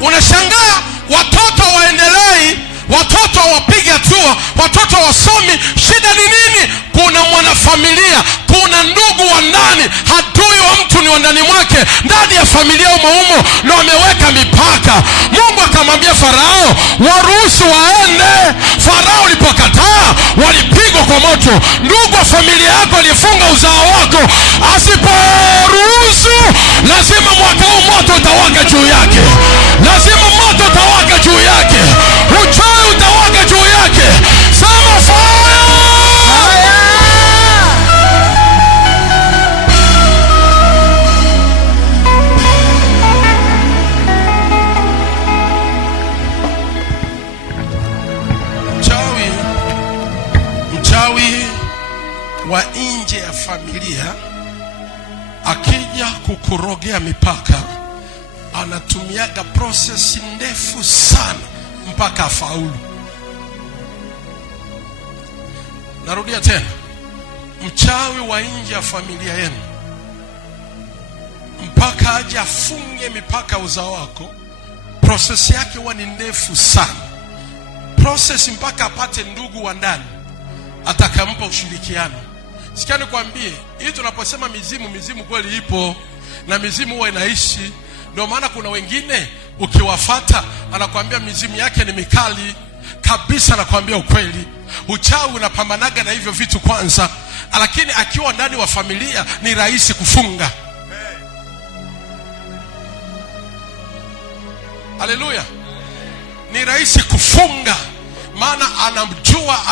Unashangaa watoto waendelei, watoto wapiga hatua, watoto wasomi. Shida ni nini? Kuna mwanafamilia, kuna ndugu wa ndani. Adui wa mtu ni wa ndani mwake, ndani ya familia umo ndio ameweka mipaka. Mungu akamwambia Farao waruhusu waende. Farao alipokataa, walipigwa kwa moto. Ndugu wa familia yako aliyefunga uzao wako asiporuhusu, lazima mwaka huu moto utawaka juu yake. Lazima moto utawaka juu yake. Uchawi utawaka juu yake. Sema fire! Mchawi wa nje ya familia akija kukurogea mipaka, anatumiaga process ndefu sana mpaka afaulu. Narudia tena, mchawi wa nje ya familia yenu mpaka aje afunge mipaka uzao wako, process yake huwa ni ndefu sana. Process mpaka apate ndugu wa ndani atakampa ushirikiano. Sikia nikwambie, hii tunaposema mizimu kweli ipo na mizimu huwa inaishi. Ndio maana kuna wengine ukiwafata anakuambia mizimu yake ni mikali kabisa, anakuambia ukweli. Uchawi unapambanaga na hivyo vitu kwanza, lakini akiwa ndani wa familia ni rahisi kufunga. Haleluya. Ni rahisi kufunga, maana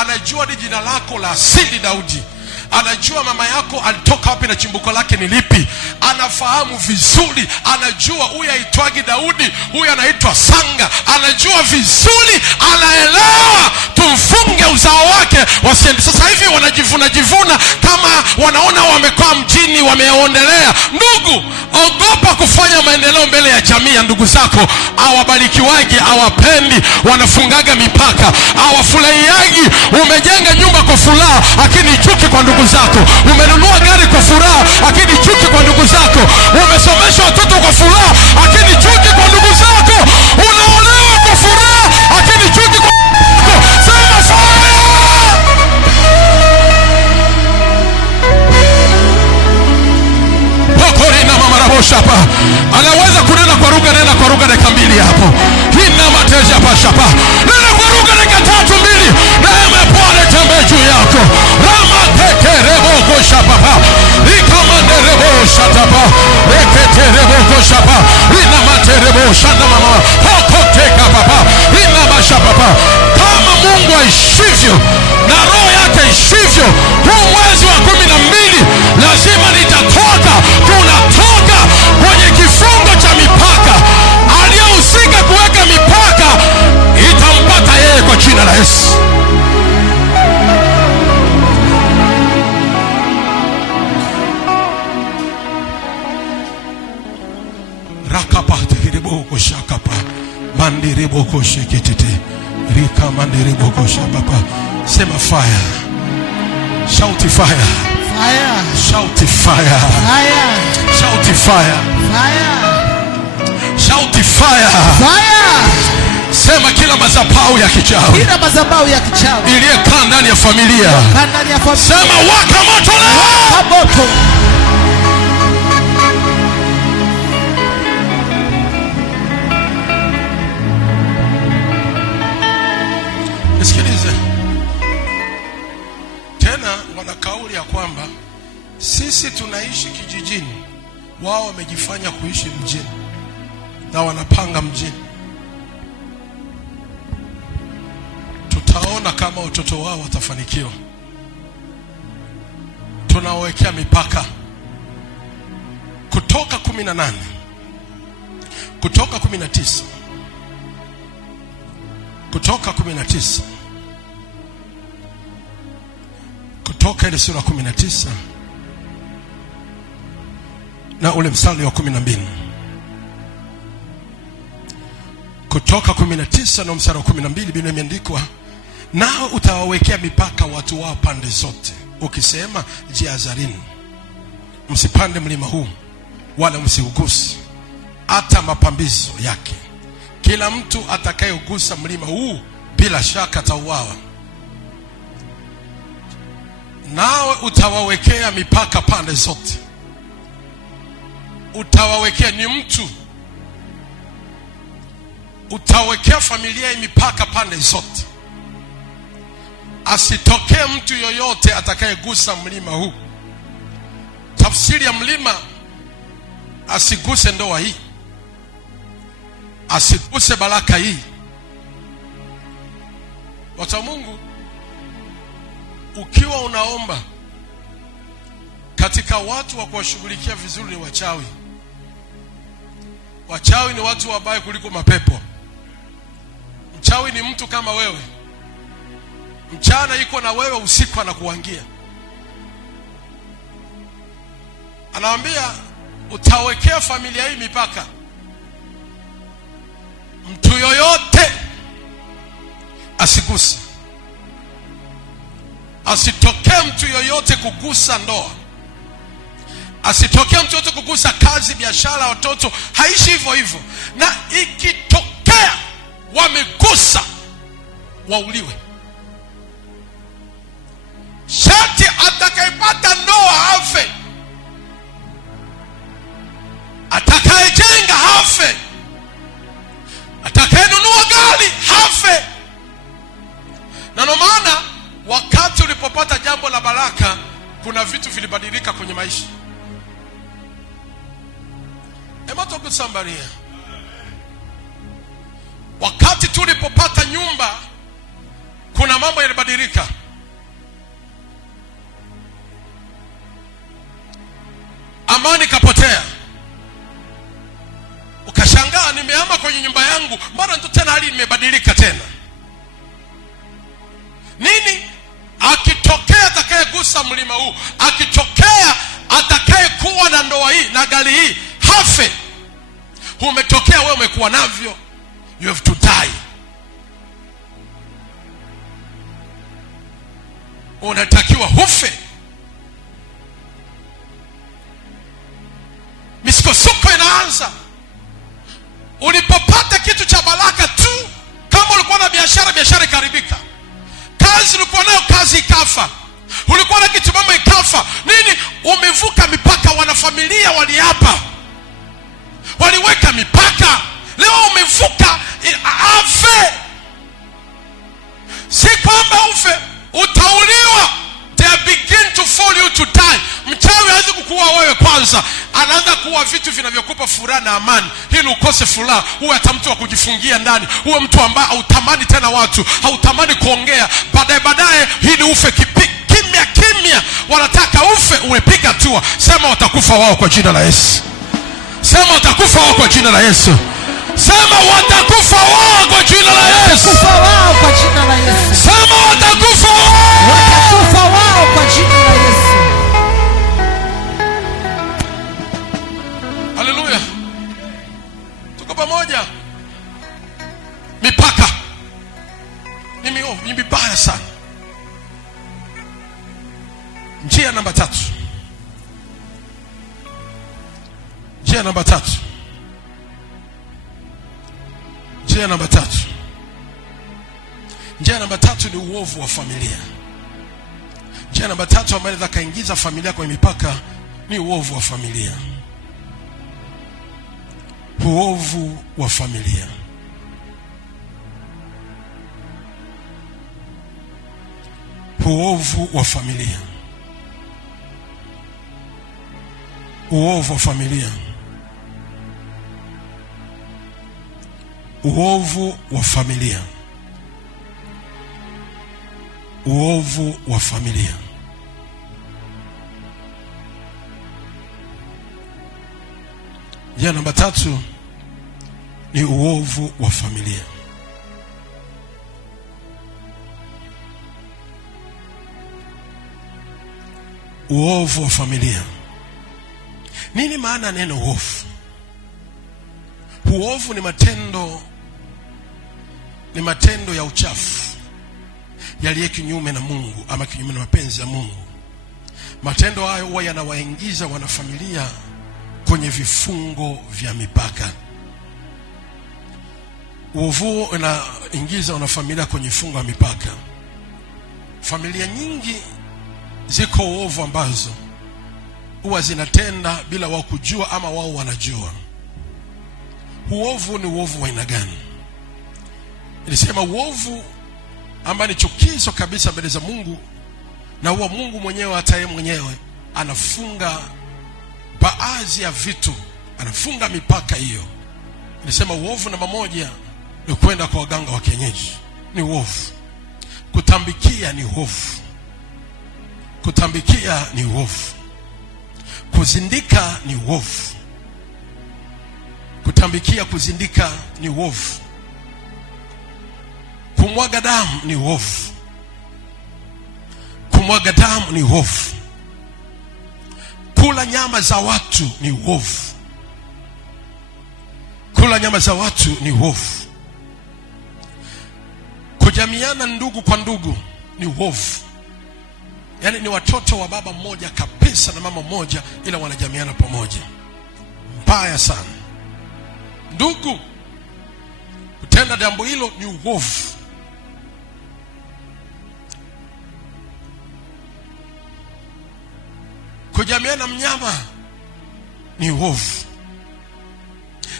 anajua ni jina lako la asili Daudi. Anajua mama yako alitoka wapi na chimbuko lake ni lipi. Anafahamu vizuri, anajua huyu aitwagi Daudi, huyu anaitwa Sanga. Anajua vizuri, anaelewa. Tumfunge uzao wake wasiende. Sasa hivi wanajivuna kama wanaona wamekaa mjini wameondelea. Ndugu, ogopa kufanya maendeleo mbele ya jamii ya ndugu zako. Hawabarikiwaje, hawapendi, wanafungaga mipaka, hawafurahiaji. Umejenga nyumba kwa furaha, lakini chuki kwa ndugu zako. Umenunua gari kwa furaha, lakini chuki kwa ndugu zako. Umesomesha watoto kwa furaha, lakini chuki kwa ndugu zako. Unaolewa kwa furaha, lakini chuki kwa ndugu zako. Sema fire! Pokori na mama rabosha hapa. Anaweza kunena kwa lugha, nena kwa lugha dakika 2 hapo. Hina mateja hapa shapa. Nena kwa lugha dakika 3 2. Neema ya Bwana itembee juu yako. Rama teke rebo kosha papa. Ikamande rebo shatapa. Rekete rebo kosha papa. Ina materebo shanda mama. Hoko teka papa. Ina masha papa. Kama Mungu aishivyo na roho yake ishivyo, huu mwezi wa 12 lazima nitatoka. Tunatoka kwenye kifungo cha mipaka. Aliyehusika kuweka mipaka itampata yeye kwa jina la Yesu. Rakapa tegerebo shakapa mandirebo kosheketete rika mandirebo koshapapa. Sema fire. Shout fire. Fire. Shout fire. Fire. Shout fire. Fire. Shout fire. Fire. Sema kila madhabahu ya kichawi, kila madhabahu ya kichawi iliyekaa ndani ya familia, ndani ya familia. Sema waka moto leo. Waka moto. Nisikilize. Tena wana kauli ya kwamba sisi tunaishi kijijini, wao wamejifanya kuishi mjini na wanapanga mjini. Tutaona kama watoto wao watafanikiwa. Tunawekea mipaka. Kutoka 18, Kutoka 19, Kutoka 19, Kutoka ile sura 19 na ule mstari wa 12. Kutoka 19 na mstari wa 12 Biblia imeandikwa, nao utawawekea mipaka watu wao pande zote, ukisema jihadharini, msipande mlima huu wala msiugusi hata mapambizo yake. Kila mtu atakayeugusa mlima huu bila shaka atauawa. Nawe utawawekea mipaka pande zote. Utawawekea ni mtu. Utawekea familia hii mipaka pande zote. Asitokee mtu yoyote atakayegusa mlima huu. Tafsiri ya mlima, asiguse ndoa hii, asiguse baraka hii. Watu wa Mungu, ukiwa unaomba, katika watu wa kuwashughulikia vizuri ni wachawi. Wachawi ni watu wabaya kuliko mapepo. Mchawi ni mtu kama wewe. Mchana yuko na wewe, usiku anakuangia. Anawaambia utawekea familia hii mipaka. Mtu yoyote asiguse. asitokee mtu yoyote kugusa ndoa, asitokee mtu yoyote kugusa kazi, biashara, watoto. Haishi hivyo hivyo, na ikitokea wamegusa, wauliwe. Sharti atakayepata ndoa afe, atakayejenga hafe, atakayenunua gari hafe. Na ndio maana wakati ulipopata jambo la baraka, kuna vitu vilibadilika kwenye maisha. Ematoku sambaria. Wakati tulipopata nyumba, kuna mambo yalibadilika. Amani kapotea. Ukashangaa, nimehama kwenye nyumba yangu, mbona ndo tena hali imebadilika tena? Nini? Akitokea atakayegusa mlima huu, akitokea atakayekuwa na ndoa hii na gari hii, hafe. Umetokea wewe, umekuwa navyo, you have to die. Unatakiwa hufe. Misukosuko inaanza ulipopata kitu cha baraka tu. Kama ulikuwa na biashara, biashara ikaribika. Kazi ulikuwa nayo, kazi ikafa. Ulikuwa na kitu, mama ikafa. Nini? Umevuka mipaka. Wanafamilia waliapa, waliweka mipaka. Leo umevuka, afe. Si kwamba ufe, utauliwa. They begin to follow you to die. Mchawi hawezi kukuua wewe kwanza, anaanza kuua vitu vinavyokupa furaha na amani. Hili ukose furaha, uwe hata mtu wa kujifungia ndani, uwe mtu ambaye hautamani tena watu, hautamani kuongea. Baadaye hili ufe kimya kimya. Wanataka ufe, umepiga hatua. Sema watakufa wao kwa jina la Yesu. Sema watakufa wao kwa jina la Yesu. Sema watakufa wao kwa jina la Yesu. Watakufa wao kwa jina la Yesu. Sema watakufa wao. Watakufa wao kwa jina la Yesu. Haleluya. Tuko pamoja. Mipaka ni miovu, ni mibaya sana. Njia namba 3. Njia namba 3. Njia namba 3. Njia namba 3 ni uovu wa familia. Njia namba 3 ambayo inaweza kaingiza familia kwenye mipaka ni uovu wa familia. Uovu wa familia. Uovu wa familia. Uovu wa familia. Uovu wa familia. Uovu wa familia. Njia namba 3 ni uovu wa familia. Uovu wa familia. Nini maana neno uovu? Uovu ni matendo ya uchafu yaliyo kinyume na Mungu ama kinyume na mapenzi ya Mungu. Matendo hayo huwa yanawaingiza wanafamilia kwenye vifungo vya mipaka. Uovu unaingiza wanafamilia kwenye vifungo vya mipaka. Familia nyingi ziko uovu ambazo huwa zinatenda bila wao kujua ama wao wanajua. Uovu ni uovu wa aina gani? Nilisema uovu ambao ni chukizo kabisa mbele za Mungu, na huwa Mungu mwenyewe hata yeye mwenyewe anafunga baadhi ya vitu, anafunga mipaka hiyo. Nilisema uovu namba 1 ni kwenda kwa waganga wa kienyeji. Ni uovu. Kutambikia ni uovu. Kutambikia ni uovu. Kuzindika ni uovu. Kutambikia, kuzindika ni uovu. Kumwaga damu ni uovu. Kumwaga damu ni uovu. Kula nyama za watu ni uovu. Kula nyama za watu ni uovu. Kujamiana ndugu kwa ndugu ni uovu. Yaani ni watoto wa baba mmoja kabisa na mama mmoja, ila wanajamiana pamoja. Mbaya sana. Ndugu, kutenda jambo hilo ni uovu. Kujamiana mnyama ni uovu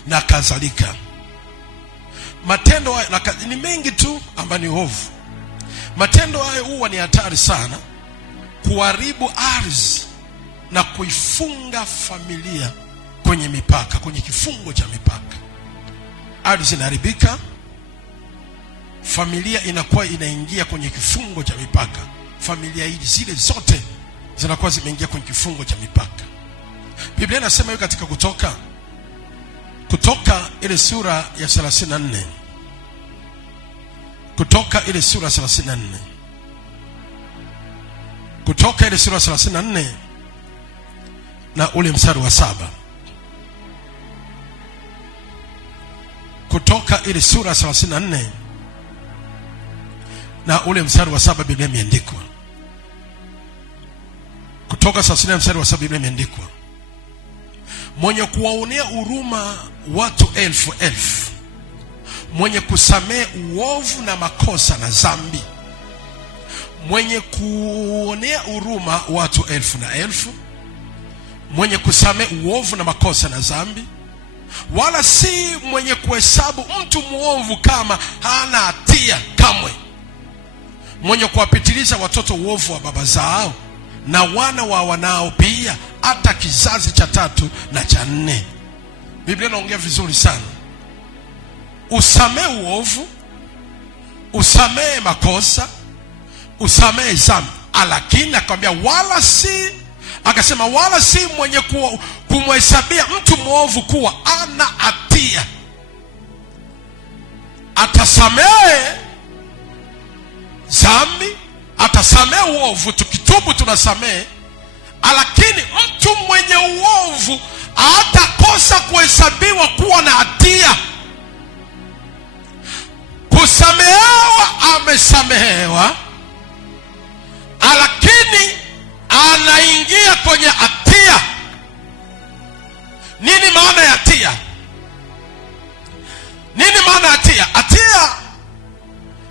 na kadhalika. Matendo ni mengi tu ambayo ni uovu. Matendo hayo huwa ni hatari sana, kuharibu ardhi na kuifunga familia kwenye mipaka, kwenye kifungo cha mipaka. Ardhi inaharibika, familia inakuwa inaingia kwenye kifungo cha mipaka. Familia hizi zile zote zinakuwa zimeingia kwenye kifungo cha mipaka. Biblia inasema hiyo katika Kutoka ile sura ya 34. Kutoka ile sura 34. Kutoka ile sura 34 na ule mstari wa 7. Kutoka ile sura 34 na ule mstari wa 7, Biblia imeandikwa. Kutoka 34 mstari wa 7, Biblia imeandikwa, mwenye kuwaonea huruma watu elfu, mwenye kusamehe uovu na makosa na dhambi. Mwenye kuonea huruma watu elfu, mwenye kusamehe uovu na makosa na dhambi, wala si mwenye kuhesabu mtu muovu kama hana hatia kamwe. Mwenye kuwapitiliza watoto uovu wa baba zao na wana wa wanao pia, hata kizazi cha 3 na cha 4. Biblia inaongea vizuri sana. Usamehe uovu, usamehe makosa, usamehe dhambi. Lakini akamwambia wala si mwenye kumhesabia mtu muovu kuwa ana hatia. Atasamehe dhambi, atasamehe uovu, tukitubu tunasamehe. Lakini mtu mwenye uovu hatakosa kuhesabiwa kuwa na hatia. Kusamehewa amesamehewa, lakini anaingia kwenye hatia. Nini maana ya hatia? Nini maana ya hatia? Hatia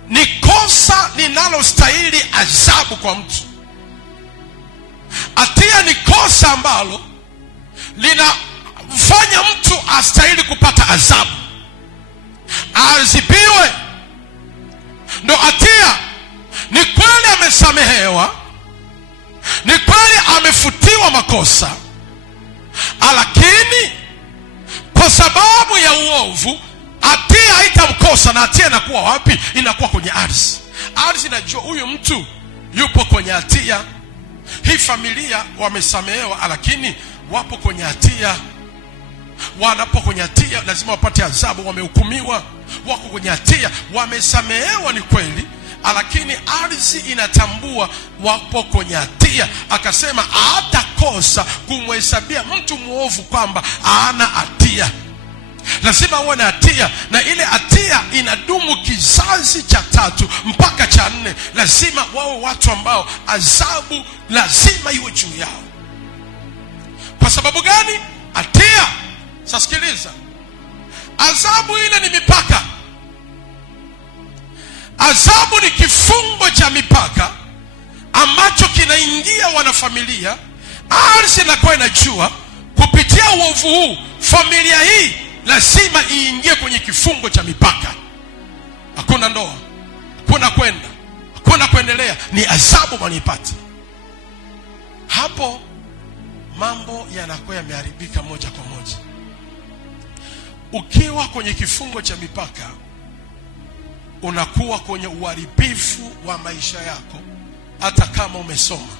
ni kosa linalostahili adhabu kwa mtu. Hatia ni kosa ambalo linafanya mtu astahili kupata adhabu, adhibiwe. Ndo hatia. Ni kweli amesamehewa, ni kweli amefutiwa makosa, lakini kwa sababu ya uovu hatia haitamkosa. Na hatia inakuwa wapi? Inakuwa kwenye ardhi. Ardhi inajua huyu mtu yupo kwenye hatia. Hii familia wamesamehewa, lakini wapo kwenye hatia. Wanapo kwenye hatia lazima wapate adhabu. Wamehukumiwa, wako kwenye hatia. Wamesamehewa ni kweli, lakini ardhi inatambua wapo kwenye hatia. Akasema hatakosa kumhesabia mtu muovu kwamba hana hatia. Lazima uwe na hatia, na ile hatia inadumu kizazi cha 3 mpaka cha 4. Lazima wawe watu ambao adhabu lazima iwe juu yao. Kwa sababu gani? Hatia. Sasa sikiliza, adhabu ile ni mipaka. Adhabu ni kifungo cha mipaka ambacho kinaingia wanafamilia. Ardhi inakuwa inajua kupitia uovu huu familia hii lazima iingie kwenye kifungo cha mipaka. Hakuna ndoa, hakuna kwenda, hakuna kuendelea, ni adhabu wanipata. Hapo mambo yanakuwa yameharibika moja kwa moja. Ukiwa kwenye kifungo cha mipaka, unakuwa kwenye uharibifu wa maisha yako hata kama umesoma.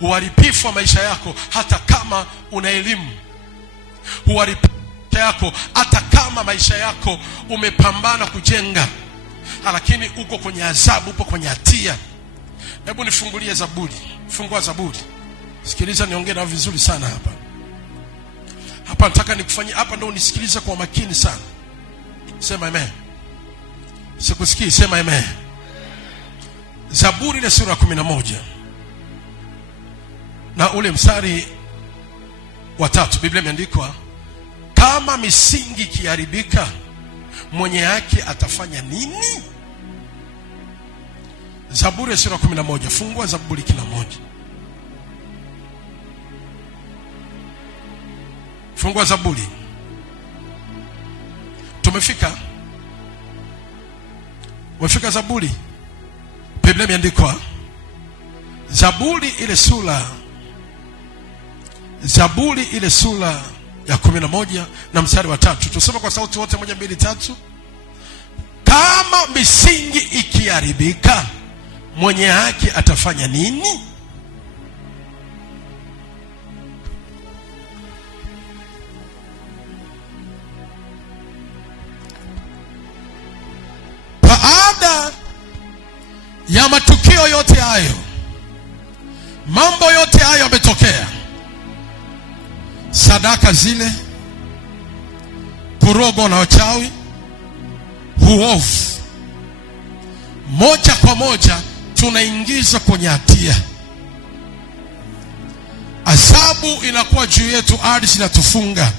Uharibifu wa maisha yako hata kama una elimu. Uharibifu yako hata kama maisha yako umepambana kujenga, lakini uko kwenye adhabu, uko kwenye hatia. Hebu nifungulie Zaburi. Fungua Zaburi. Sikiliza niongee na vizuri sana hapa. Hapa nataka nikufanyie, hapa ndio unisikilize kwa makini sana. Sema amen. Sikusikii, sema amen. Zaburi ile sura ya 11 na ule mstari wa 3, Biblia imeandikwa, kama misingi ikiharibika, mwenye haki atafanya nini? Zaburi ya sura ya 11. Fungua Zaburi kila moja. Fungua Zaburi. Tumefika Zaburi. Biblia imeandikwa Zaburi ile sura ya 11 na mstari wa 3. Tusome kwa sauti wote, 1 2 3. Kama misingi ikiharibika, mwenye haki atafanya nini? Baada ya matukio yote hayo, mambo yote hayo yametokea, sadaka zile, kurogo na wachawi, uovu, moja kwa moja tunaingizwa kwenye hatia. Adhabu inakuwa juu yetu, ardhi inatufunga.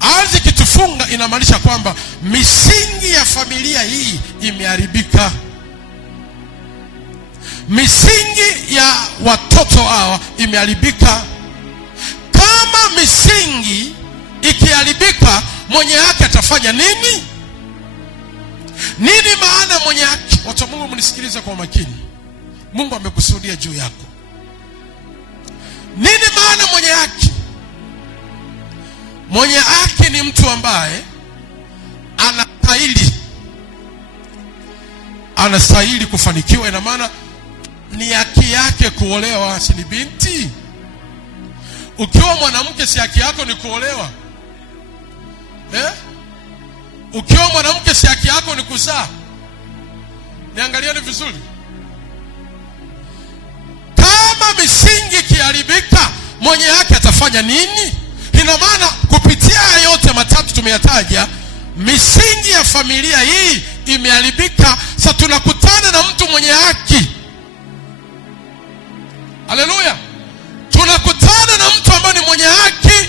Ardhi ikitufunga inamaanisha kwamba misingi ya familia hii imeharibika. Misingi ya watoto hawa imeharibika. Kama misingi ikiharibika, mwenye haki atafanya nini? Nini maana mwenye haki? Watu wa Mungu, mnisikilize kwa makini. Mungu amekusudia juu yako. Nini maana mwenye haki? Mwenye haki ni mtu ambaye anastahili kufanikiwa. Ina maana ni haki yake kuolewa, si ni binti? Ukiwa mwanamke, si haki yako ni kuolewa? Ukiwa mwanamke, si haki yako ni kuzaa? Niangalieni vizuri. Kama misingi ikiharibika, mwenye haki atafanya nini? Ina maana kupitia yote matatu tumeyataja, misingi ya familia hii imeharibika. Sasa tunakutana na mtu mwenye haki. Haleluya! Tunakutana na mtu ambaye ni mwenye haki.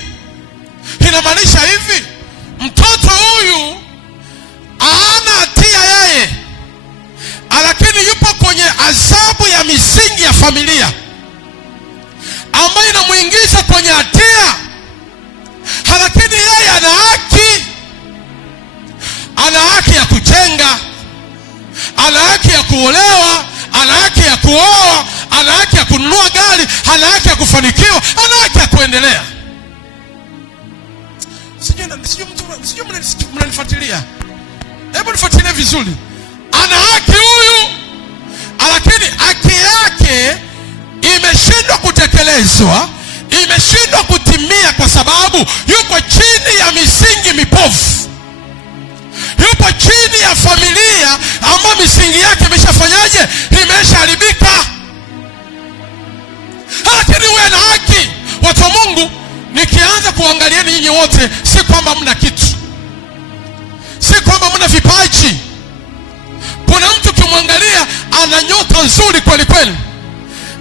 Inamaanisha hivi, mtoto huyu hana hatia yeye, lakini yupo kwenye adhabu ya misingi ya familia ambayo inamuingiza kwenye hatia, lakini yeye ana haki. Ana haki ya kujenga, ana haki ya kuolewa, ana haki ya kuoa, ana haki ya kununua gari, ana haki ya kufanikiwa, ana haki ya kuendelea. Sijui mnanifuatilia? Hebu nifuatilie vizuri. Ana haki huyu, lakini haki yake imeshindwa kutekelezwa, imeshindwa kutimia kwa sababu yuko chini ya misingi mipofu. Yupo chini ya familia ambayo misingi yake imeshafanyaje? Imeshaharibika. Lakini wewe ana haki. Watu wa Mungu, nikianza kuangalieni nyinyi wote, si kwamba mna kitu, si kwamba mna vipaji. Kuna mtu kimwangalia ana nyota nzuri kweli kweli,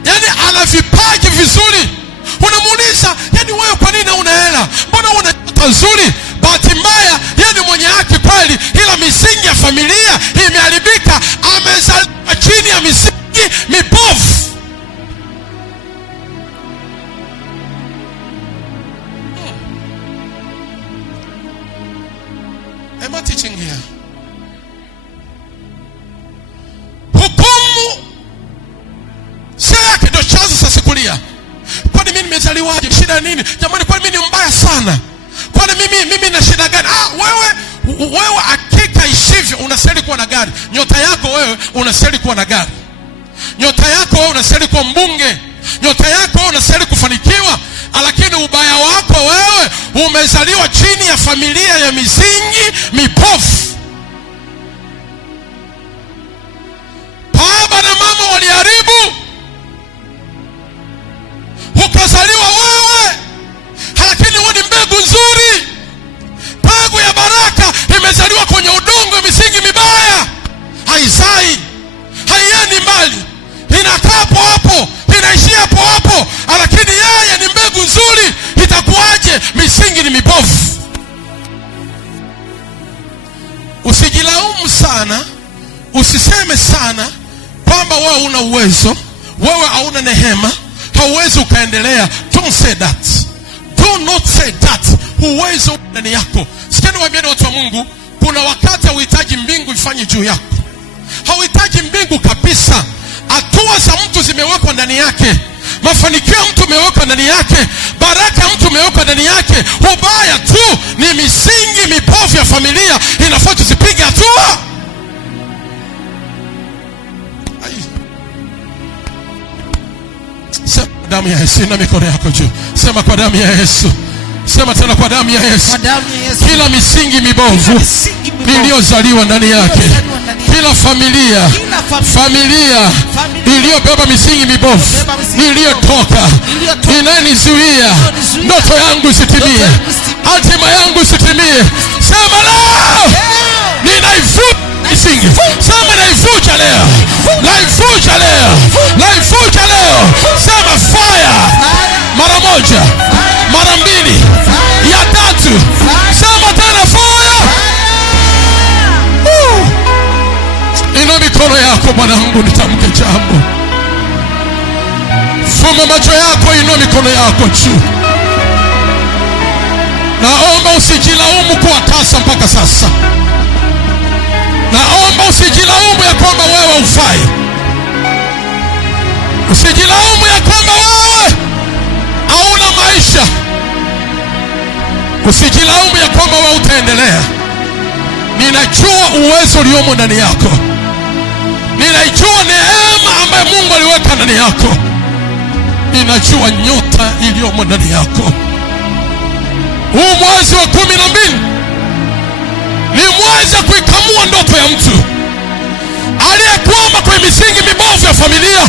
yaani ana vipaji vizuri. Unamuuliza, yaani wewe kwa nini una hela? Mbona una nyota nzuri? Bahati mbaya yeye ni mwenye haki kweli, ila misingi ya familia imeharibika. Amezaliwa chini ya misingi mipofu. Am I teaching here? Hukumu sio yake ndio chanzo cha sikulia. Kwani mimi nimezaliwaje? Shida nini? Jamani, kwani mimi ni mbaya sana? Kwani mimi na shida gani? Wewe hakika isivyo unastahili kuwa na gari. Nyota yako wewe unastahili kuwa na gari. Nyota yako wewe unastahili kuwa mbunge. Nyota yako wewe unastahili kufanikiwa. Lakini ubaya wako wewe, umezaliwa chini ya familia ya misingi mipofu. Baba na mama waliharibu, ukazaliwa wewe, lakini wewe ni mbegu nzuri. Mbegu ya baraka imezaliwa kwenye udongo wa misingi mibaya. Haizai, haiendi mbali, inakaa hapo hapo, inaishia hapo hapo. Lakini yeye ni mbegu nzuri. Itakuwaje? Misingi ni mibovu. Usijilaumu sana, usiseme sana kwamba wewe una uwezo, wewe hauna neema, hauwezi ukaendelea. Don't say that. Do not say that. Uwezo ndani yako. Sikia niwaambieni watu wa Mungu, kuna wakati hauhitaji mbingu ifanye juu yako. Hauhitaji mbingu kabisa. Hatua za mtu zimewekwa ndani yake. Mafanikio ya mtu imewekwa ndani yake. Baraka ya mtu imewekwa ndani yake. Ubaya tu ni misingi mibovu ya familia inafaa tusipige hatua. Sema damu ya Yesu. Na mikono yako juu. Sema kwa damu ya Yesu. Sema tena kwa damu ya Yesu. Kila misingi mibovu iliyozaliwa ndani yake, kila familia iliyobeba misingi mibovu iliyotoka, inanizuia ndoto yangu isitimie, hatima yangu isitimie. Sema leo ninaivuta misingi. Sema naivuta leo, naivuta leo, naivuta leo. Sema fire. Mara moja, mara mbili, ya tatu. Sema tena fire. Ina mikono yako mwanangu, nitamke jambo. Fumba macho yako, inua mikono yako juu. Naomba usijilaumu kuwa tasa mpaka sasa. Naomba usijilaumu ya kwamba wewe hufai. Usijilaumu ya kwamba wewe hauna maisha. Usijilaumu ya kwamba wewe utaendelea. Ninajua uwezo uliomo ndani yako. Ninajua neema ambayo Mungu aliweka ndani yako. Ninajua nyota iliyomo ndani yako. Huu mwezi wa 12 ni mwezi wa kuikamua ndoto ya mtu aliyekwama kwenye misingi mibovu ya familia.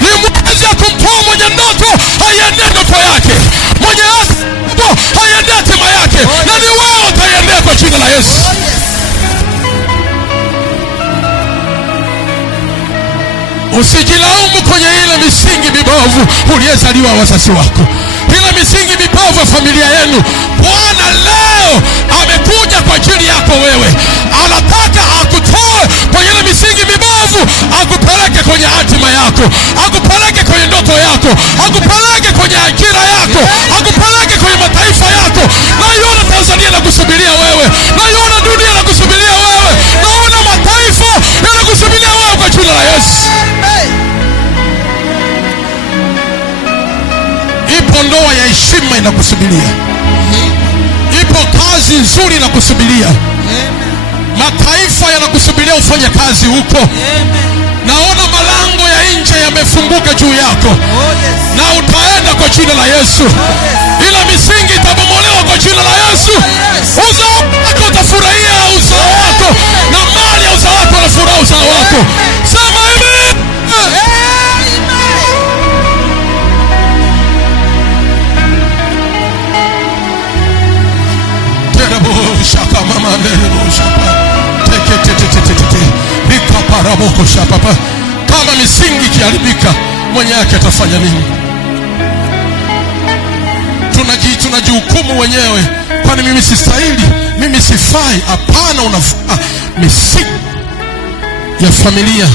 Ni mwezi wa kumtoa mwenye ndoto aiendee ndoto yake, mwenye ndoto aiendee hatima yake. Na ni wewe utaiendea kwa jina la Yesu. Usijilaumu kwenye ile misingi mibovu uliyezaliwa wazazi wako, ile misingi mibovu ya familia yenu. Bwana leo amekuja kwa ajili yako wewe. Anataka akutoe kwenye ile misingi mibovu, akupeleke kwenye hatima yako, akupeleke kwenye ndoto yako, akupeleke kwenye ajira yako, akupeleke kwenye mataifa yako. Naiona Tanzania inakusubiria wewe, naiona dunia inakusubiria wewe, naona mataifa yanakusubiria wewe kwa jina la Yesu. Ipo ndoa ya heshima inakusubiria. Ipo kazi nzuri inakusubiria. Mataifa yanakusubiria ufanye kazi huko. Naona malango ya nje yamefunguka juu yako. Na utaenda kwa jina la Yesu. Ila misingi itabomolewa kwa jina la Yesu. Uzao wako utafurahia uzao wako, na mali ya uzao wako unafurahia uzao wako. Sema amen. Shaka mama mbele shaka nikaparabuko shapa. Kama misingi kiharibika, mwenye yake atafanya nini? Tunajihukumu wenyewe, kwani mimi sistahili, mimi sifai. Hapana, unafaa. Misingi ya familia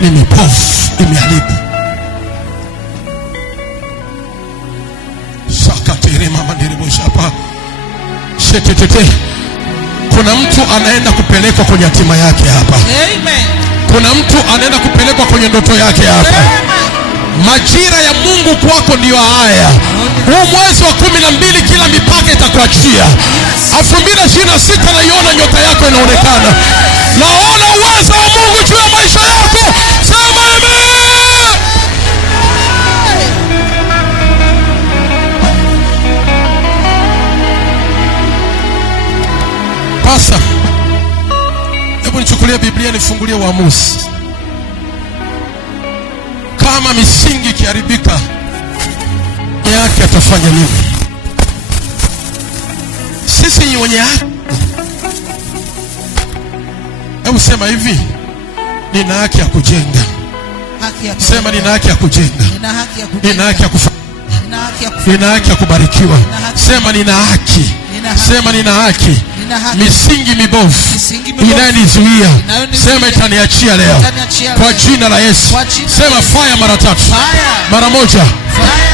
ni mibovu, imeharibu. Shaka tere mama ndiribo shapa. Shetetete. Kuna mtu anaenda kupelekwa kwenye hatima yake hapa. Amen. Kuna mtu anaenda kupelekwa kwenye ndoto yake hapa. Majira ya Mungu kwako ndiyo haya. Huu mwezi wa 12 kila mipaka itakuachia. 2026 naiona nyota yako inaonekana. Naona uwezo wa Mungu juu ya maisha yako. Sema amen. Pasa, hebu nichukulie Biblia nifungulie Waamuzi. Kama misingi ikiharibika, yake atafanya nini? Sisi ni wenye haki. Hebu sema hivi, nina haki ya kujenga. Sema nina haki ya kujenga. Nina haki ya kufanya. Nina haki ya kubarikiwa. Sema nina haki. Sema nina haki. Misingi mibovu inayonizuia, sema itaniachia leo kwa jina la Yesu. Sema fire mara tatu. Mara moja,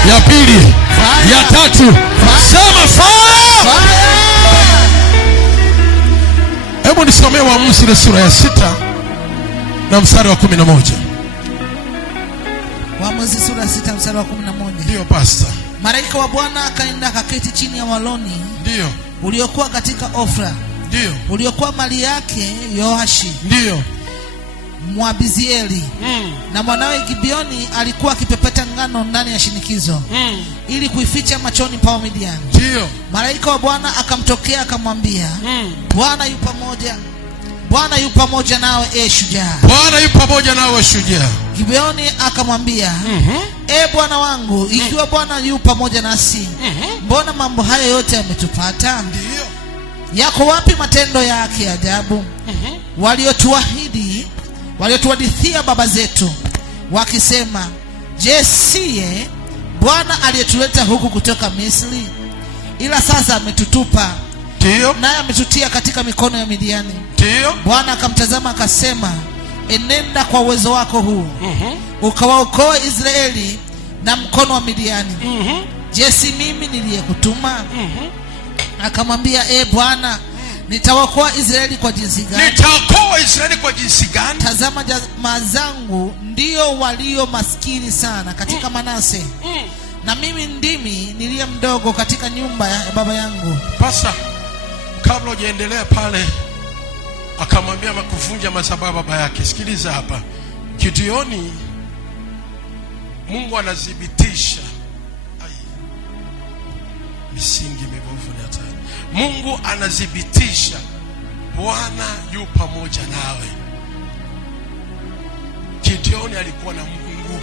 ya pili, ya tatu. Sema fire. Hebu nisomee Waamuzi ile sura ya 6 na mstari wa 11. Waamuzi sura ya 6 mstari wa 11. Ndio pastor. Malaika wa Bwana akaenda akaketi chini ya waloni, ndio uliokuwa katika Ofra, ndio uliokuwa mali yake Yoashi, ndio Mwabizieli. Na mwanawe Gibeoni alikuwa akipepeta ngano ndani ya shinikizo ili kuificha machoni pa Midiani. Ndio malaika wa Bwana akamtokea akamwambia, Bwana yu pamoja nawe shujaa. Bwana yu pamoja nawe shujaa. Gibeoni akamwambia, Bwana wangu, ikiwa Bwana yu pamoja nasi, mbona mambo haya yote yametupata? Ndio. Yako wapi matendo yake ya ajabu waliotuhadithia baba zetu wakisema, je, siye Bwana aliyetuleta huku kutoka Misri? Ila sasa ametutupa, ndio, naye ametutia katika mikono ya Midiani. Ndio. Bwana akamtazama akasema, enenda kwa uwezo wako huu, ukawaokoe Israeli na mkono wa Midiani. Je, si mimi niliyekutuma? Akamwambia, Bwana, nitawaokoa Israeli kwa jinsi gani? Nitaokoa Israeli kwa jinsi gani? Tazama, jamaa zangu ndio walio maskini sana katika Manase, na mimi ndimi niliye mdogo katika nyumba ya baba yangu. Pasa, kabla hujaendelea pale, akamwambia makuvunja madhabahu baba yake. Sikiliza hapa. Gideoni, Mungu anadhibitisha misingi mibovu ni hatari. Mungu anadhibitisha Bwana yu pamoja nawe. Gideoni alikuwa na Mungu,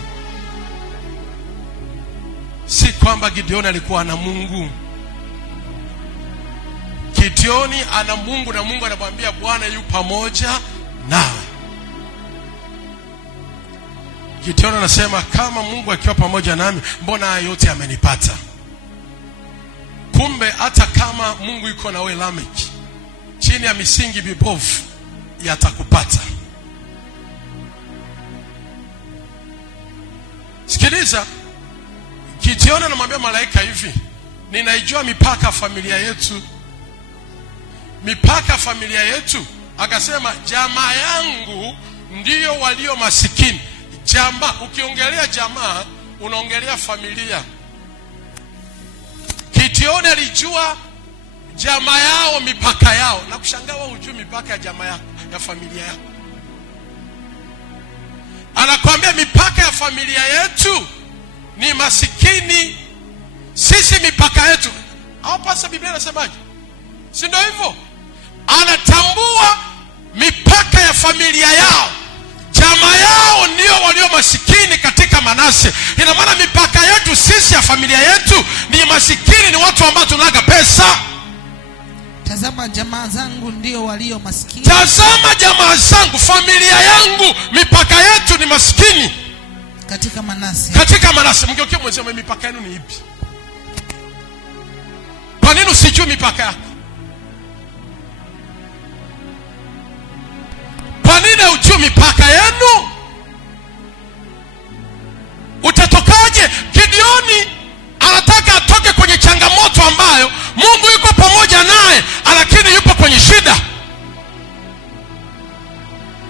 si kwamba Gideoni alikuwa na Mungu. Gideoni ana Mungu, na Mungu anamwambia Bwana yu pamoja nawe. Gideoni anasema, kama Mungu akiwa pamoja nami, mbona haya yote amenipata? Kumbe hata kama Mungu yuko na wewe Lameki, chini ya misingi mibovu yatakupata. Sikiliza, Gideoni anamwambia malaika hivi, ninaijua mipaka ya familia yetu. Mipaka ya familia yetu, akasema jamaa yangu ndio walio masikini. Jamaa, ukiongelea jamaa unaongelea familia. Gideoni alijua jamaa yao, mipaka yao. Na kushangaa wewe hujui mipaka ya jamaa yako, ya familia yako. Anakuambia mipaka ya familia yetu ni masikini. Sisi mipaka yetu, au pasa Biblia inasemaje? Si ndio hivyo? Anatambua mipaka ya familia yao. Jamaa yao ndio walio masikini katika Manase. Ina maana mipaka yetu sisi ya familia yetu ni masikini, ni watu ambao tunaga pesa. Tazama, jamaa zangu ndio walio masikini. Tazama, jamaa zangu, familia yangu, mipaka yetu ni masikini katika Manase. Katika Manase. Mngeukia mwenzenu, mipaka yenu ni ipi? Kwa nini usijue mipaka yako? Kwa nini hujui mipaka yenu? Utatokaje? Gideoni anataka atoke kwenye changamoto ambayo Mungu yuko pamoja naye, lakini yupo kwenye shida.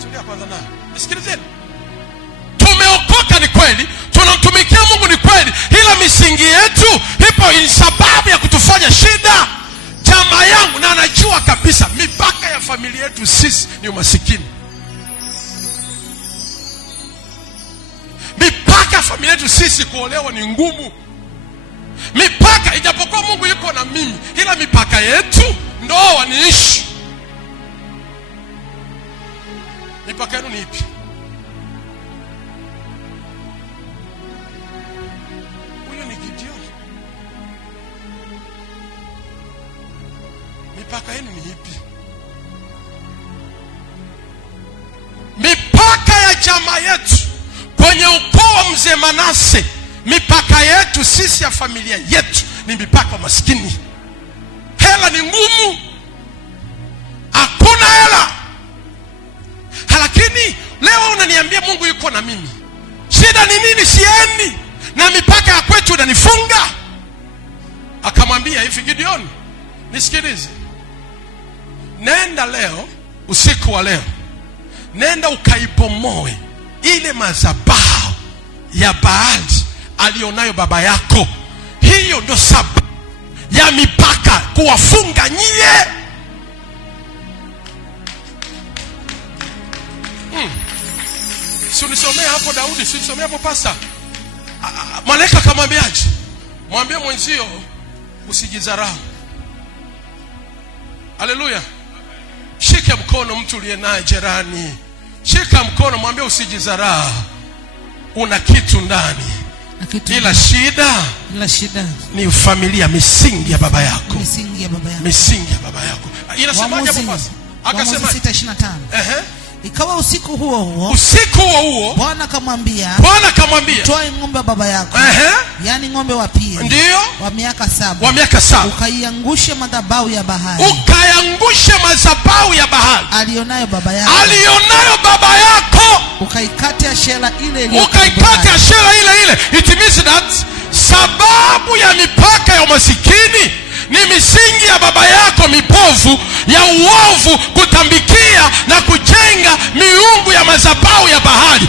Tulia kwanza naye. Nisikilizeni. Tumeokoka ni kweli, tunamtumikia Mungu ni kweli, ila misingi yetu ipo ni sababu ya kutufanya shida. Jamaa yangu, na anajua kabisa mipaka ya familia yetu sisi ni umasikini. Mipaka ya familia yetu sisi kuolewa ni ngumu. Mipaka, ijapokuwa Mungu yuko na mimi, ila mipaka yetu ndoa ni ishi. Mipaka yenu ni ipi? Huyo ni Gideoni. Mipaka yenu ni ipi? Mipaka jamaa yetu, kwenye ukoo wa mzee Manase, mipaka yetu sisi ya familia yetu ni mipaka maskini. Hela ni ngumu, hakuna hela. Lakini leo unaniambia Mungu yuko na mimi. Shida ni nini? Siendi na mipaka ya kwetu inanifunga. Akamwambia hivi Gideon, nisikilize, nenda leo, usiku wa leo, nenda ukaibomoe ile madhabahu ya Baali alionayo baba yako. Hiyo ndio sababu ya mipaka kuwafunga nyie. Si unisomea hapo Daudi, si unisomea hapo pasta. Malaika akamwambiaje? Mwambie mwenzio usijidharau. Haleluya. Shika mkono mtu uliye naye jirani. Shika mkono, mwambie usijidharau. Una kitu ndani. Ila shida ni familia, misingi ya baba yako. Misingi ya baba yako. Misingi ya baba yako. Inasemaje hapo pasta? Akasema 6:25. Ikawa usiku huo Bwana akamwambia, toa ng'ombe wa baba yako, yani ng'ombe wa pili, ndio wa miaka 7, ukaiangushe madhabahu ya Baali, alionayo baba yako, ukaikate ashera ile ile. It means that sababu ya mipaka ya umasikini ni misingi ya baba yako mipofu ya uovu, kutambikia na kujenga miungu ya madhabahu ya Baali.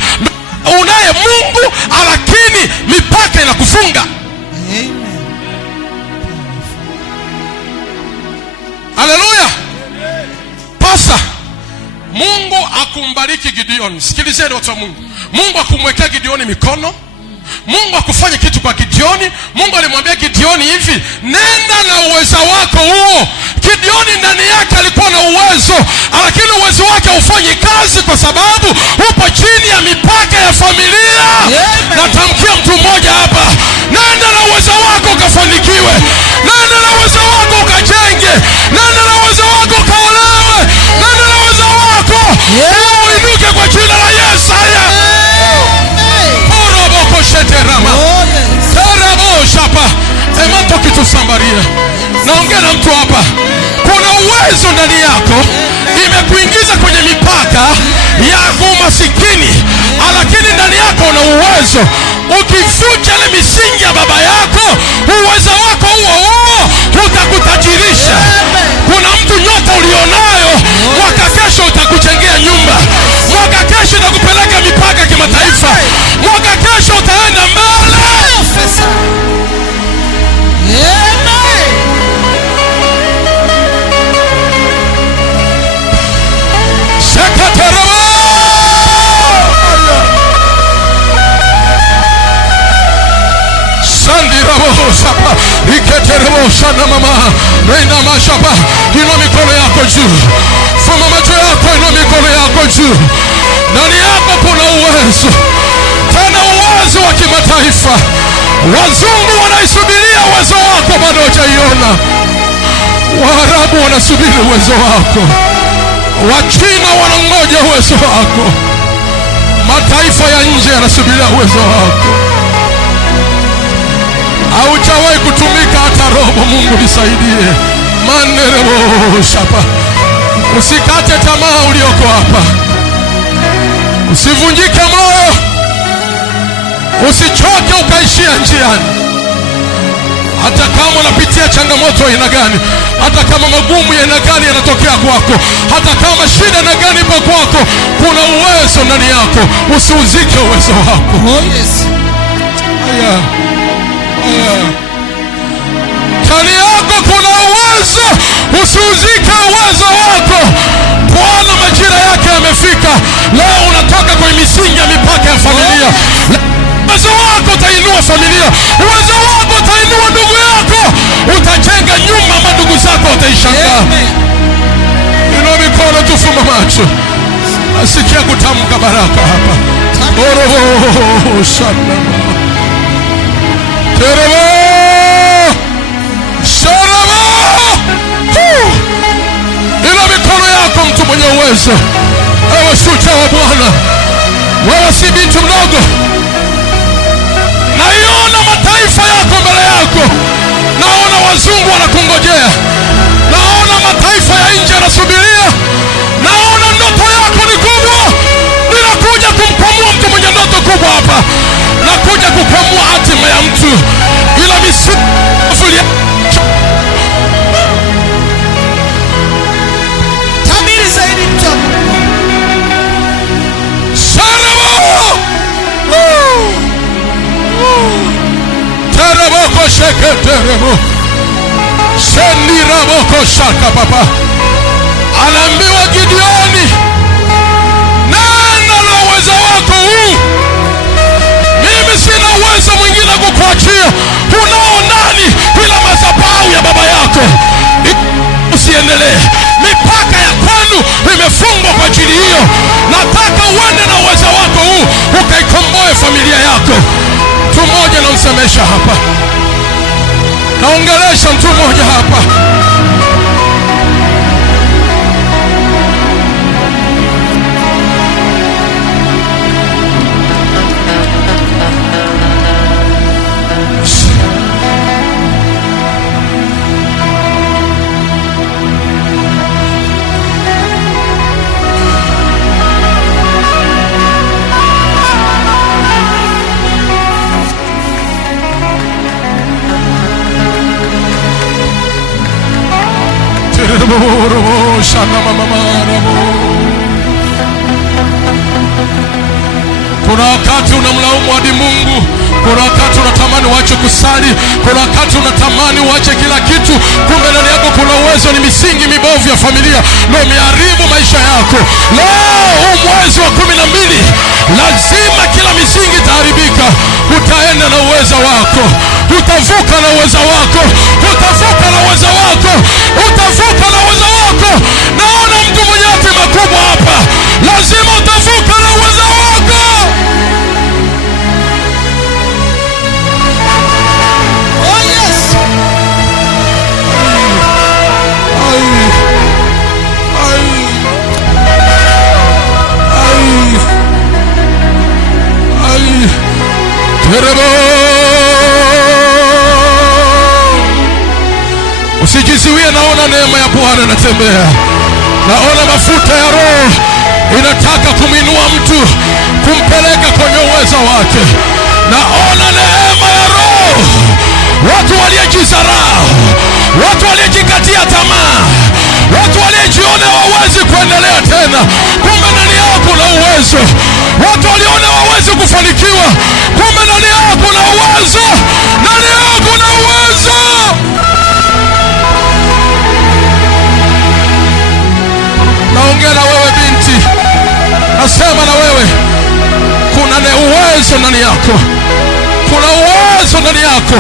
Unaye Mungu lakini mipaka inakufunga. Amen. Haleluya. Pasa Mungu akumbariki Gideon. Sikilizeni watu wa Mungu. Mungu akumwekea Gideon mikono. Mungu akufanya kitu kwa Gideoni. Mungu alimwambia Gideoni hivi, nenda na uwezo wako huo. Gideoni ndani yake alikuwa na uwezo, lakini uwezo wake haufanyi kazi kwa sababu upo chini ya mipaka ya familia. Natamkia mtu mmoja hapa, nenda na uwezo wako ukafanikiwe. Nenda na uwezo wako ukajenge. Nenda na uwezo wako ukaolewe. Nenda na uwezo wako uinuke kwa jina la Yesu. Naongea na mtu hapa, kuna uwezo ndani yako, imekuingiza kwenye mipaka ya umasikini, lakini ndani yako una uwezo. Ukivuja ile misingi ya baba yako, uwezo wako huo utakutajirisha. Kuna mtu nyota ulionayo, mwaka kesho utakujengea nyumba. Mwaka kesho utakupeleka mipaka kimataifa. Mwaka kesho utaenda mbele. Inua mikono yako juu. Fuma macho yako, inua mikono yako juu. Ndani yako kuna uwezo, tena uwezo wa kimataifa. Wazungu wanaisubiria uwezo wako, bado hujaiona. Waarabu wanasubiri uwezo wako. Wachina wanangoja uwezo wako. Mataifa ya nje yanasubiria uwezo wako. Haujawahi kutumika hata robo. Mungu nisaidie. Manerebo shapa. Usikate tamaa ulioko hapa. Usivunjike moyo. Usichoke ukaishia njiani. Hata kama unapitia changamoto aina gani, hata kama magumu ya aina gani yanatokea kwako, hata kama shida aina gani ipo kwako, kuna uwezo ndani yako. Usiuzike uwezo wako. Ndani yako kuna uwezo. Usiuzike uwezo wako. Bwana majira yake yamefika. Leo unatoka kwenye misingi ya mipaka ya familia. Uwezo wako utainua familia. Uwezo wako utainua ndugu yako. Utajenga nyumba, madugu zako wataishangaa. Inua mikono, tufumba macho. Asikia kutamka baraka hapa. Oro shalama. Tereba. Shalama. Inua mikono yako, mtu mwenye uwezo. Ewe shujaa wa Bwana. sheketeremo sendiraboko shaka papa. Anaambiwa Gideoni, nenda na uwezo wako huu, mimi sina uwezo mwingine kukuachia. Unao nani ila madhabahu ya baba yako? Usiendelee, mipaka ya kwenu imefungwa kwa ajili hiyo. Nataka uende na uwezo wako huu ukaikomboe familia yako. Mtu mmoja namsemesha hapa, naongelesha mtu mmoja hapa. Kuna wakati unamlaumu hadi Mungu, kuna wakati unatamani uache kusali, kuna wakati unatamani uache kila kitu, kumbe ndani yako kuna uwezo. Ni misingi mibovu ya familia ndio imeharibu maisha yako. Leo mwezi wa 12 lazima kila misingi itaharibika. Utaenda na uwezo wako, utavuka na uwezo wako, utavuka na uwezo wako, utavuka na uwezo wako. Naona mtu mwenye hatima kubwa hapa, lazima utavuka na uwezo wako. Oh yes. Usijiziwie, naona neema ya Bwana inatembea. Naona mafuta ya Roho inataka kumwinua mtu, kumpeleka kwenye uwezo wake. Naona neema ya Roho. Watu waliojizarau, watu waliojikatia tamaa, watu waliojiona hawawezi kuendelea tena, kumbe ndani yao kuna uwezo. Watu waliona hawawezi kufanikiwa, kumbe ndani yao kuna uwezo. Ndani yao kuna uwezo. Naongea na wewe binti, nasema na wewe, kuna uwezo ndani yako, kuna uwezo ndani yako,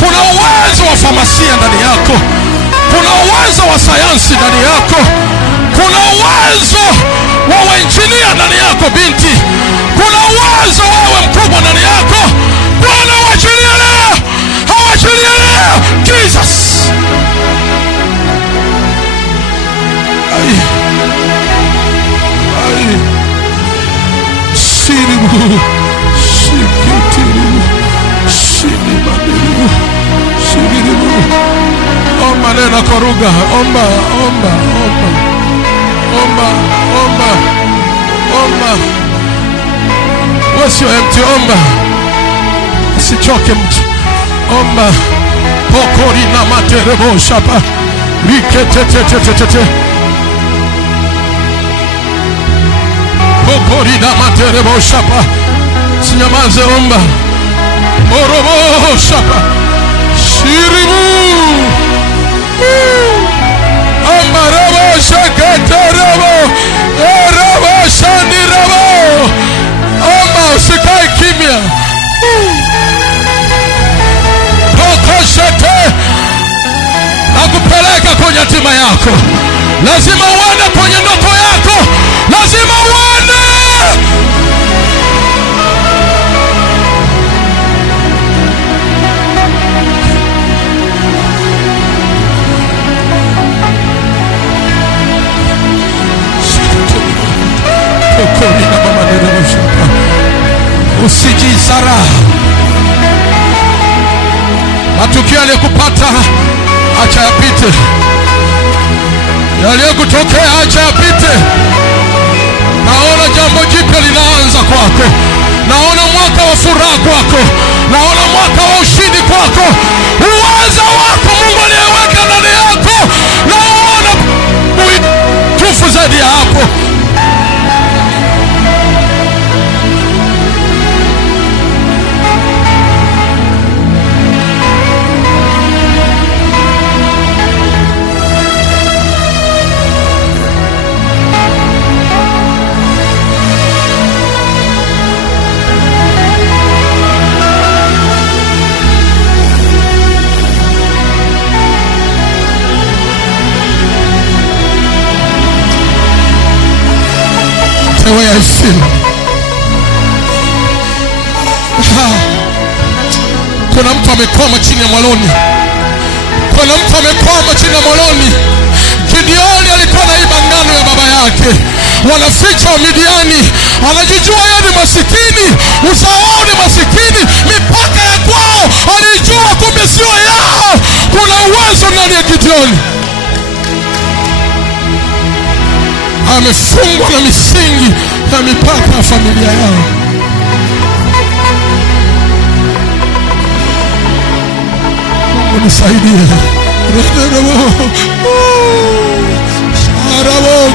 kuna uwezo wa famasia ndani yako, kuna uwezo wa sayansi ndani yako, kuna uwezo wa uinjinia ndani yako binti, kuna uwezo wewe mkubwa ndani yako. Bwana awachilie leo, awachilie leo Jesus. Shiribu, shikitiribu, shiribu, shiribu. Omba nena kwa lugha, omba, omba, omba, omba, omba, omba. Wewe sio empty, omba. Usichoke mtu, omba. Pokori na materebo shapa, riketetetetetete. Pokori na materebo shapa. Sinyamaze, omba. Morobo shapa. Shiribu. Amarabo shakaterebo. Erabo shandirabo. Omba, usikae kimya. Pokoshete. Nakupeleka kwenye hatima yako. Lazima uende kwenye ndoto yako. Lazima uende. Usijisarau. Matukio yaliyokupata acha yapite, yaliyokutokea acha yapite. Naona jambo jipya linaanza kwako. Naona mwaka wa furaha kwako. Naona mwaka wa ushindi kwako. Uwezo wako Mungu aliyeweka ndani yako, naona tufu zaidi ya hapo. way I feel. Kuna mtu amekwama chini ya mwaloni. Kuna mtu amekwama chini ya mwaloni. Gideoni alikuwa anaiba ngano ya baba yake. Wanaficha wa Midiani. Anajijua yeye ni masikini. Uzao ni masikini. Mipaka ya kwao alijua kumbe sio yao. Kuna uwezo ndani ya Gideoni. Amefungwa na misingi ya mipaka ya familia yao. Mungu nisaidie.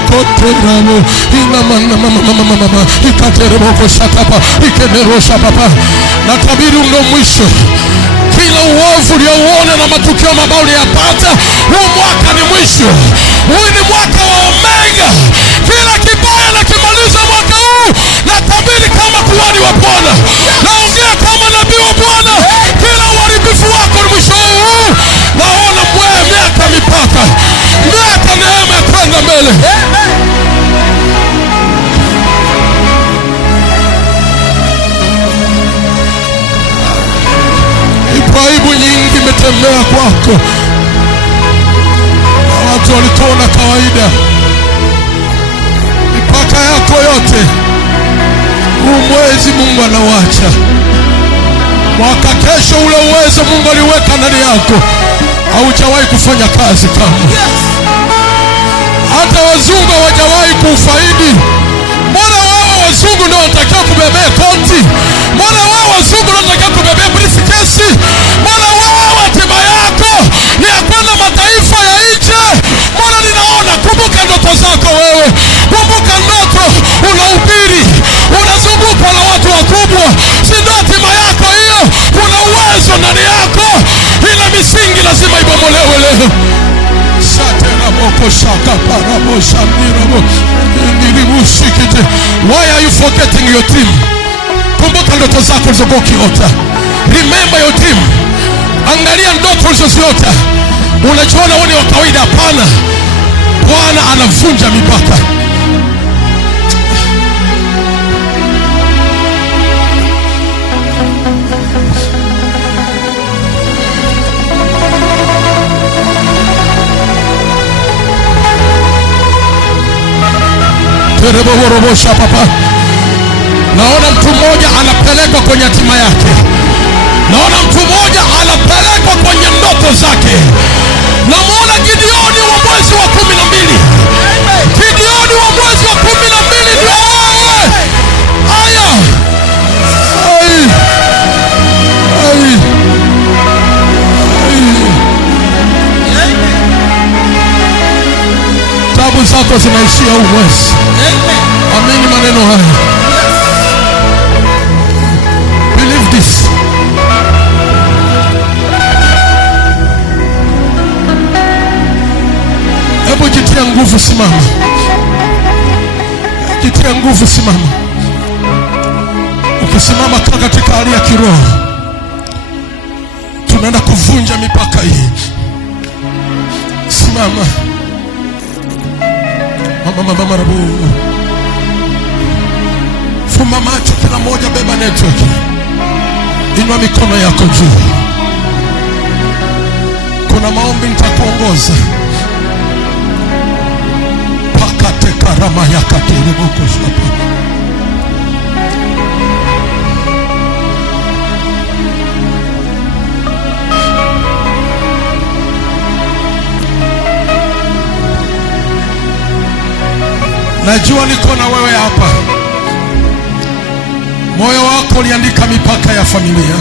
Koteramo ina mama ikateremo koshakapa ikenerosha papa. Natabiri ndo mwisho. Kila uovu uliouona na matukio mabaya uliyapata, huu mwaka ni mwisho. Huu ni mwaka wa omega. Kila kibaya na kimaliza mwaka huu. Natabiri kama kuhani wa Bwana, naongea kama nabii wa Bwana. Kila uharibifu wako ni mwisho huu. Naona miaka mipaka, miaka neema ya kwenda mbele. Aibu nyingi imetembea kwako. Na watu walikuona kawaida. Mipaka yako yote huu mwezi Mungu anawacha. Mwaka kesho ule uwezo Mungu aliweka ndani yako haujawahi kufanya kazi kama. Hata wazungu hawajawahi kufaidi. Mbona wao wazungu ndio wanatakiwa kubebea koti? Mbona wao wazungu ndio wanatakiwa kubebea briefcase? Mbona wao hatima yako ni ya kwenda mataifa ya nje? Mbona ninaona, kumbuka ndoto zako wewe. Kumbuka ndoto unahubiri. Unazunguka na watu wakubwa. Si ndio hatima yako hiyo? Kuna uwezo ndani yako. Ile misingi lazima ibomolewe leo. Why are you forgetting your team? Kumbuka ndoto zako ulizokuwa ukiota. Remember your team. Angalia ndoto ulizoziota. Unajiona wewe ni wa kawaida? Hapana. Bwana anavunja mipaka. Papa. Naona mtu mmoja anapelekwa kwenye hatima yake. Naona mtu mmoja anapelekwa kwenye ndoto zake. Namuona Gideoni wa mwezi wa 12. Gideoni wa mwezi wa 12 ndio wewe. Aya. Tabu zako zinaishia huu mwezi. Amini maneno haya. Believe this. Hebu jitia nguvu, simama. Jitia nguvu, simama. Ukisimama katika hali ya kiroho, tunaenda kuvunja mipaka hii. Simama. Mama rabu. Fumba macho kila moja, beba network. Inua mikono yako juu. Kuna maombi nitakuongoza. Pakate karama yakati reboko shapa. Najua niko na wewe hapa. Moyo wako uliandika mipaka ya familia.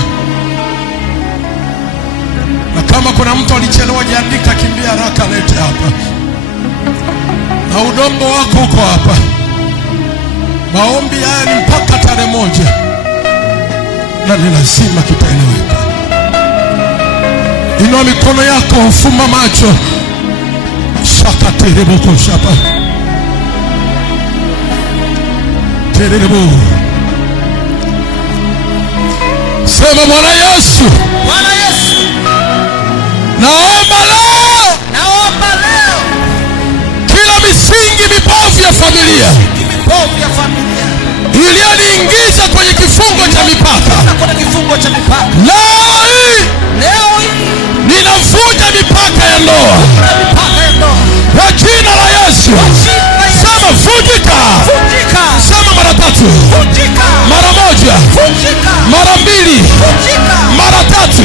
Na kama kuna mtu alichelewa jiandika, kimbia haraka, lete hapa. Na udongo wako uko hapa. Maombi haya ni mpaka tarehe 1. Na ni lazima kitaeleweka. Inua mikono yako, fumba macho. Shaka tereboko shapa. Terebo. Sema Bwana Yesu. Bwana Yesu. Naomba leo. Kila misingi mibovu ya familia. iliyoniingiza kwenye kifungo cha mipaka. Leo hii ninavunja mipaka ya ndoa kwa jina la Yesu. Sema vunjika. Sema mara 3, mara 1, mara 2, mara 3,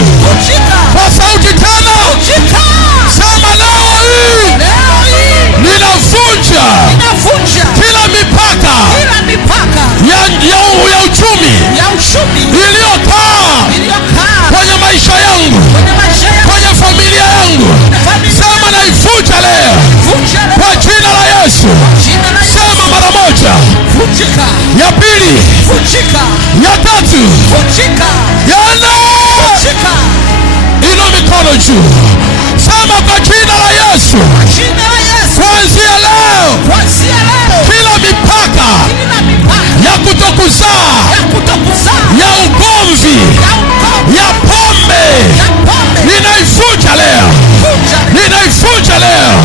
kwa sauti tena. Sema leo hii ninavunja kila mipaka ya uchumi iliyokaa kwenye maisha yangu, kwenye familia yangu. Sema naivunja leo kwa jina la Yesu. Sema mara 1, ya 2, ya 3, ya 4. Inua mikono juu. Sema kwa jina la Yesu. Kuanzia leo kila mipaka ya kutokuzaa, ya ugomvi, ya pombe, ninaivunja leo. Ninaifunja leo.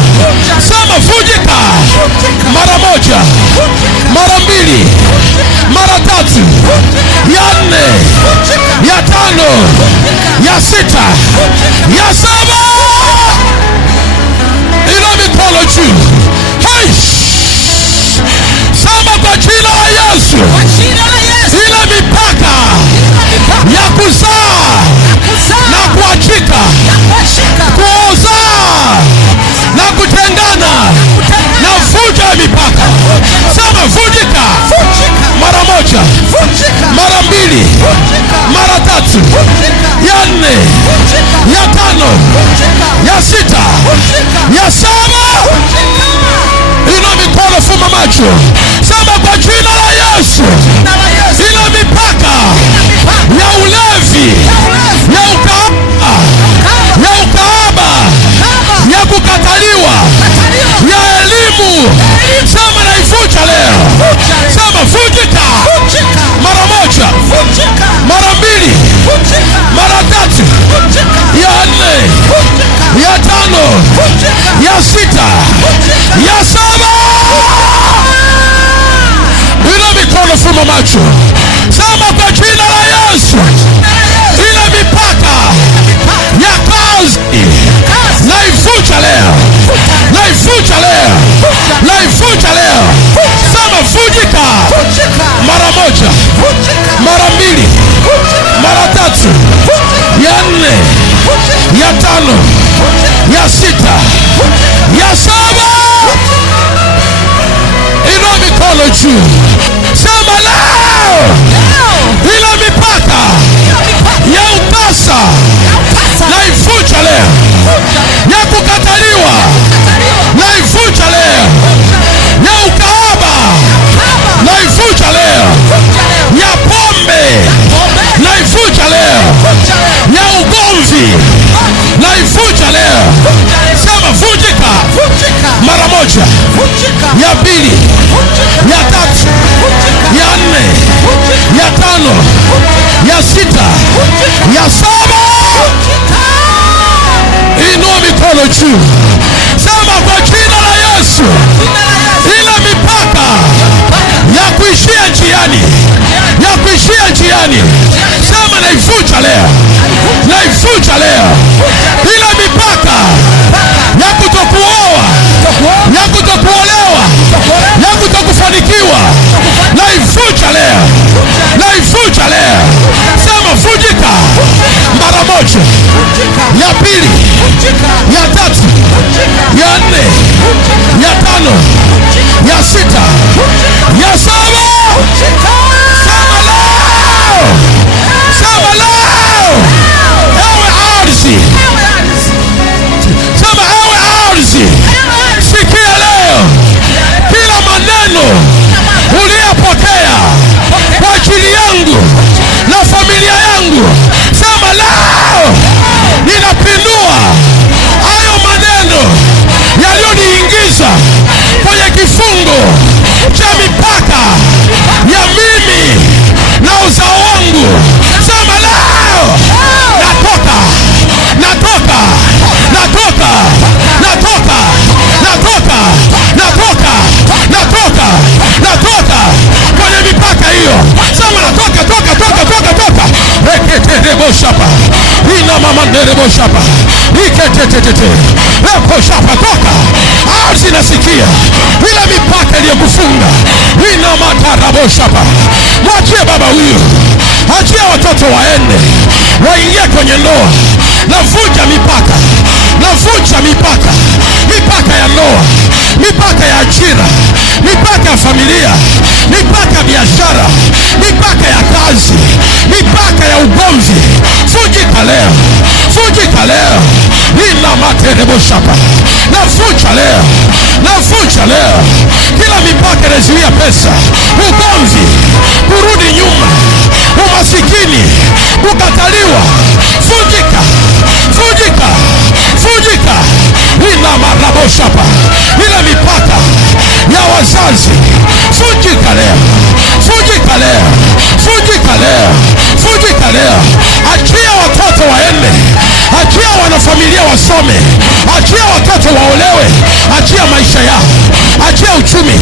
Sema vunjika. Mara 1, mara 2, mara 3, ya 4, ya 5, ya 6, ya 7. Inua mikono juu. Hey! Sema kwa jina la Yesu. Ile mipaka ya kuzaa na kuachika, kuozaa na kutengana, na vunja mipaka. Sema vunjika. Mara 1, mara 2, mara 3, ya 4, ya 5, ya 6, ya 7. Inua mikono, fumba macho. Sema kwa jina la Yesu. Ile mipaka ya ulevi, ya ukahaba, ya kukataliwa, ya elimu, sema naivunja leo. Sema vunjika. Mara 1, mara 2, mara 3, ya 4, ya 5, ya 6, ya 7. Inua mikono, fumba macho. Sema kwa jina la Yesu. Ile mipaka ya kazi naivunja leo. Naivunja leo. Naivunja leo. Sema vunjika. Mara 1, mara 2, mara 3, ya 4, ya 5, ya 6, ya 7. Inua mikono juu. Sema leo ile mipaka ya utasa naivunja leo. Ya kukataliwa naivunja leo. Ya ukahaba naivunja leo. Ya pombe naivunja leo. Ya ugomvi naivunja leo. Sema vunjika. Mara 1, ya 2, ya 3, ya 4, ya 5, ya 6, ya 7. Inua mikono juu. Sema kwa jina la Yesu. Ile mipaka ya kuishia njiani, ya kuishia njiani, sema naivunja leo. Naivunja leo. Ile mipaka ya kutokuoa, ya kutokuolewa, ya kutokufanikiwa, naivunja leo. Naivunja leo. Sema vunjika. Mara 1, ya 2, ya 3, derebo shapa. Iketetetete. Lepo shapa toka. Ardhi nasikia. Ile mipaka iliyokufunga. Ina matarabo shapa. Mwachie baba huyo. Achia watoto waende. Waingie kwenye ndoa. Navunja mipaka. Navunja mipaka. Mipaka ya ndoa. Mipaka ya ajira. Mipaka ya familia. Mipaka ya biashara. Mipaka ya kazi. Mipaka ya ugomvi. Vunjika leo. Vunjika leo. Ina materebo shapa. Navunja leo. Navunja leo. Kila mipaka inazuia pesa. Ugomvi. Kurudi nyuma. Umasikini. Kukataliwa. Vunjika. Vunjika. Vunjika. Ina marabo shapa. Ile mipaka ya wazazi. Vunjika leo. Vunjika leo. Vunjika leo. Vunjika leo. Achia watoto waende. Achia wanafamilia wasome. Achia watoto waolewe. Achia maisha yao. Achia uchumi.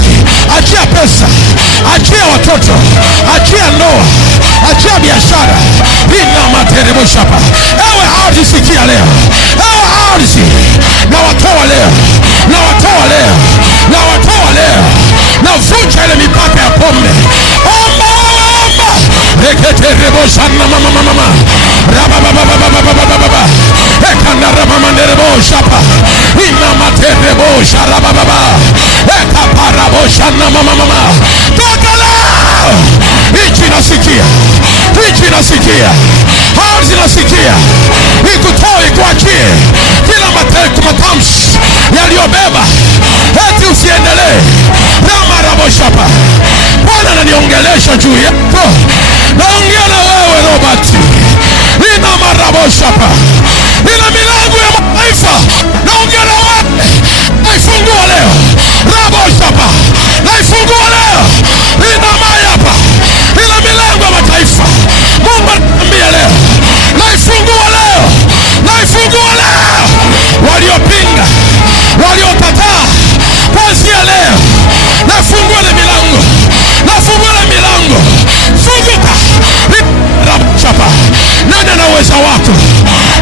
Achia pesa. Achia watoto. Achia ndoa. Achia biashara. Ina materebo shapa. Ewe ardhi sikia leo. Ewe ardhi. Na watoa leo. Na watoa leo. Na watoa leo. Na vunja ile mipaka ya pombe. Omba. Reketerebo sana mama. Rababababababababa. Ekanda rabamanderebo shapa. Ina materebo sharabababa. Ekaparabo shana mama. Toka leo. Ichi nasikia. Ichi nasikia. Ardhi nasikia. Ikutoe kuachie. Kila matamshi yaliyobeba. Eti usiendelee. Rama rabo shapa. Bwana ananiongelesha juu yako. Naongea na wewe Robert. Ina marabo shapa. Ina milango ya mataifa. Naongea na wewe. Naifungua leo. Rabo shapa. Naifungua leo. Ina mayapa. Ina milango ya mataifa. Mungu ananiambia leo. Naifungua leo. Naifungua leo. Waliopinga. Waliokataa. Kuanzia leo. Nafungua ile milango. Nafungua ile milango. Funguka. Chapa. Nenda na uweza wako.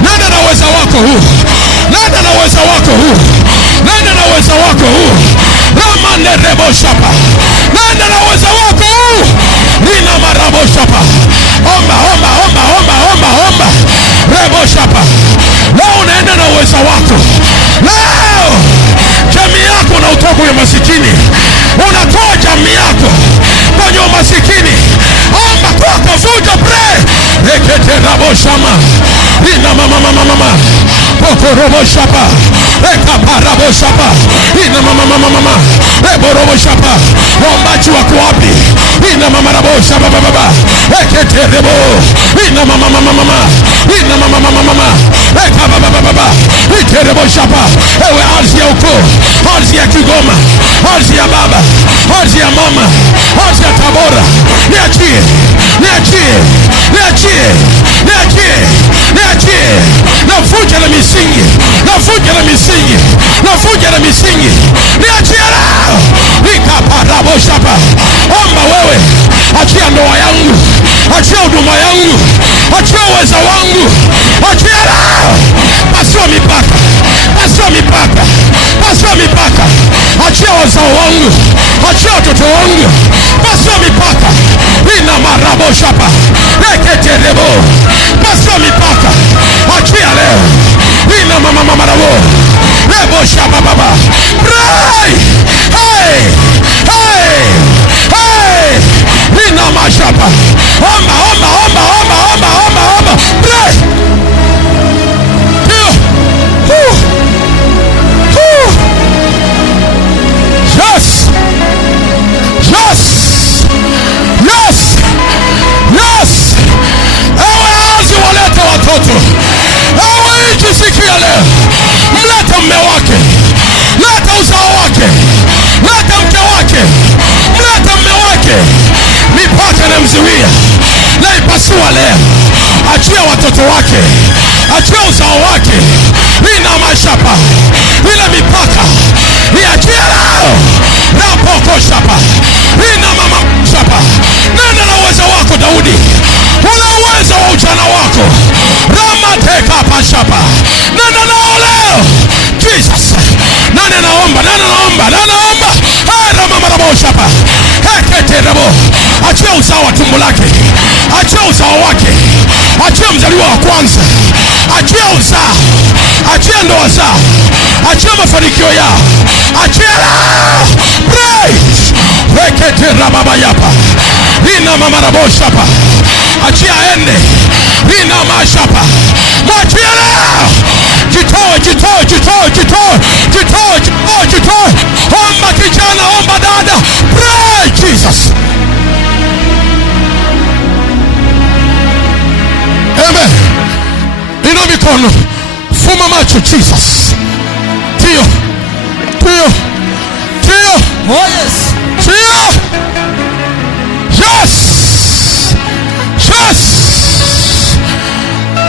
Nenda na uweza wako huu. Nenda na uweza wako huu. Nenda na uweza wako huu. Ramane rebo shapa. Nenda na uweza wako huu. Nina marabo shapa. Omba. Rebo shapa. Leo unaenda na uweza wako. Leo jamii yako na utoka kwenye masikini. Unatoa jamii yako kwenye masikini. Omba toka vuja pray. Rekete rabo shama. Ina mama. Poko robo shapa. Eka parabo shapa. Ina mama. Ebo robo shapa. Ombaji wako wapi? Ina mama rabo shapa baba. Ekete rebo. Ina mama. Ina mama. Eka baba. Ite rebo shapa. Ewe ardhi ya ukoo. Ardhi ya Kigoma. Ardhi ya baba. Ardhi ya mama. Ardhi ya Tabora. Niachie. Navunja na misingi. Niachie leo. Nikaparabo shapa. Omba wewe. Achia ndoa yangu. Achia huduma yangu. Achia uweza wangu. Achia leo. Pasua mipaka. Achia wazao wangu. Achia watoto wangu. Pasua mipaka. Ina marabo shapa. Rekete rebo. Pasua mipaka. Achia leo. Ina mama marabo. Rebo shapa baba. Pray. Hey. Ina mashapa. Omba. Pray. Yes. Ewe azi walete watoto. Ewe nchi sikia leo. Mlete mme wake. Leta uzao wake. Leta mke wake. Mlete mme wake. Mipaka inamzuia. jambo lake, achia uzao wake, achia mzaliwa wa kwanza, achia uzao, achia ndoa zao, achia mafanikio yao, achia praise rekete rababa yapa ina mama rabosha pa, achia ende ina mashapa, mwachia leo. Jitoe, jitoe, jitoe, jitoe, jitoe, jitoe, jitoe. Omba kijana, omba dada, pray Jesus. Amen. Inua mikono, fumba macho Jesus. Tio, tio, tio. Oh yes. Tio. Yes. Yes.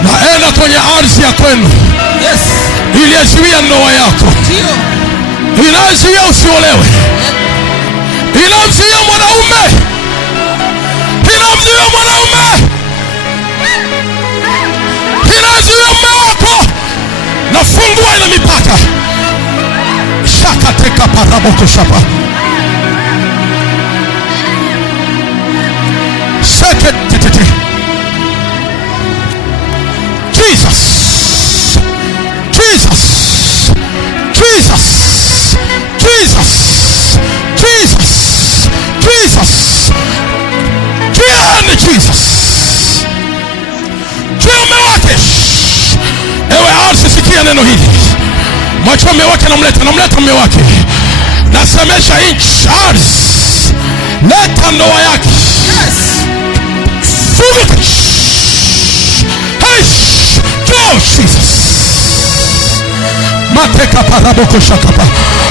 Naenda kwenye ardhi ya kwenu. Yes. Iliyozuia ndoa yako, inazuia usiolewe, inamzuia mwanaume, inamzuia mwanaume, inazuia mume wako. Nafungua ile mipaka. Shaka teka paraboko shapa. Shake tete. Jesus. Jesus, Jesus, Jesus, Jesus, Jesus, kiane Jesus, kiume wake. Ewe ardhi, sikia neno hili. Mwacha mume wake, namleta mume wake. Nasemesha inchi ardhi, leta ndoa yake. Yes. Furuka. Hey, go Jesus. Mateka paraboko shakapa.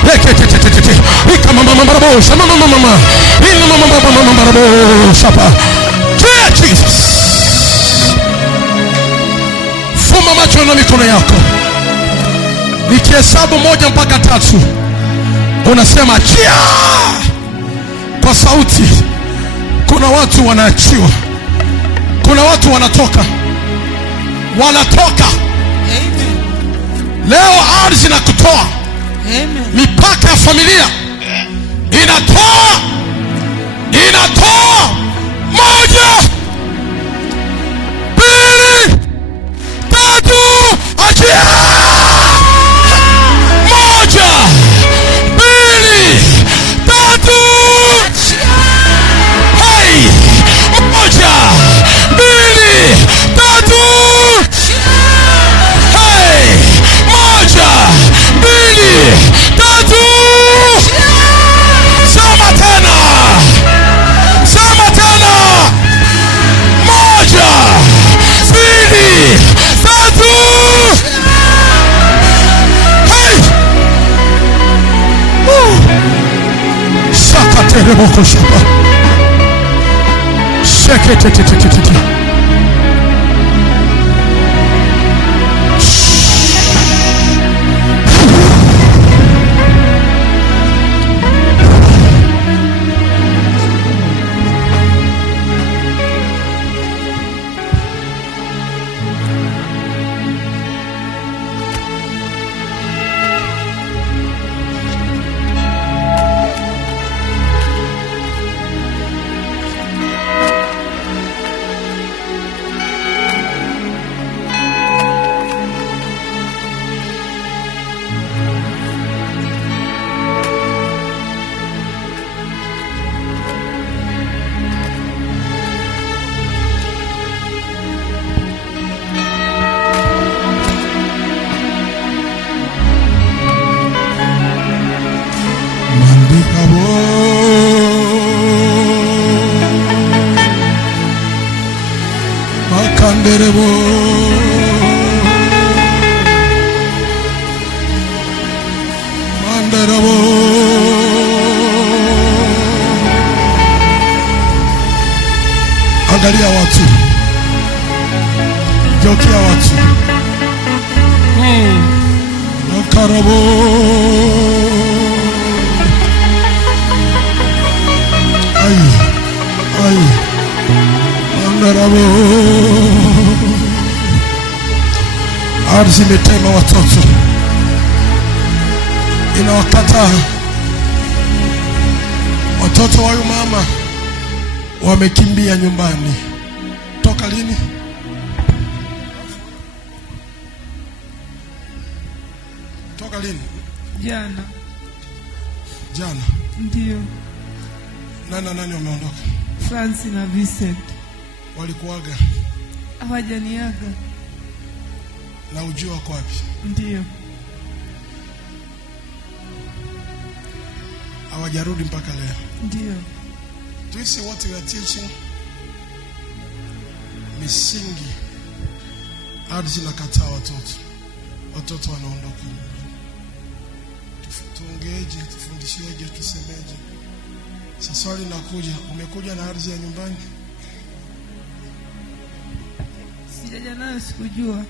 Leketetetetete. Ika mama marabo, shama mama. Ina mama marabo shapa. Kia Jesus. Fumba macho na mikono yako. Nikihesabu 1 mpaka 3. Unasema chia. Kwa sauti. Kuna watu wanaachiwa. Kuna watu wanatoka. Wanatoka. Amen. Leo ardhi na kutoa. Amen. Mipaka ya familia inatoa. 1, 2, 3, achia. 1, 2, 3. Hey, 1, 2, 3. Hey, 1, 2, 3. Sema tena. Sema tena. 1, 2, 3. Hey. Shakatereboko shapa. Sheketetetetete. Makanderebo manderebo angalia watu, geukia watu. Makarabo ai manderebo. Ardhi imetema watoto, inawakataa watoto wa mama wamekimbia nyumbani. Toka lini? Toka lini? Jana. Jana? Ndio. Nani wameondoka? Francis na Vincent. Walikuaga? Hawajaniaga. Na ujua wako wapi? Ndio. Hawajarudi mpaka leo? Ndio. Do you see what we are teaching? Misingi. Ardhi inakataa watoto wanaondoka nyumbani. Tuongeeje, tufundisheje, tusemeje? Sasa swali nakuja, umekuja na ardhi ya nyumbani? Sijaja nayo, sikujua.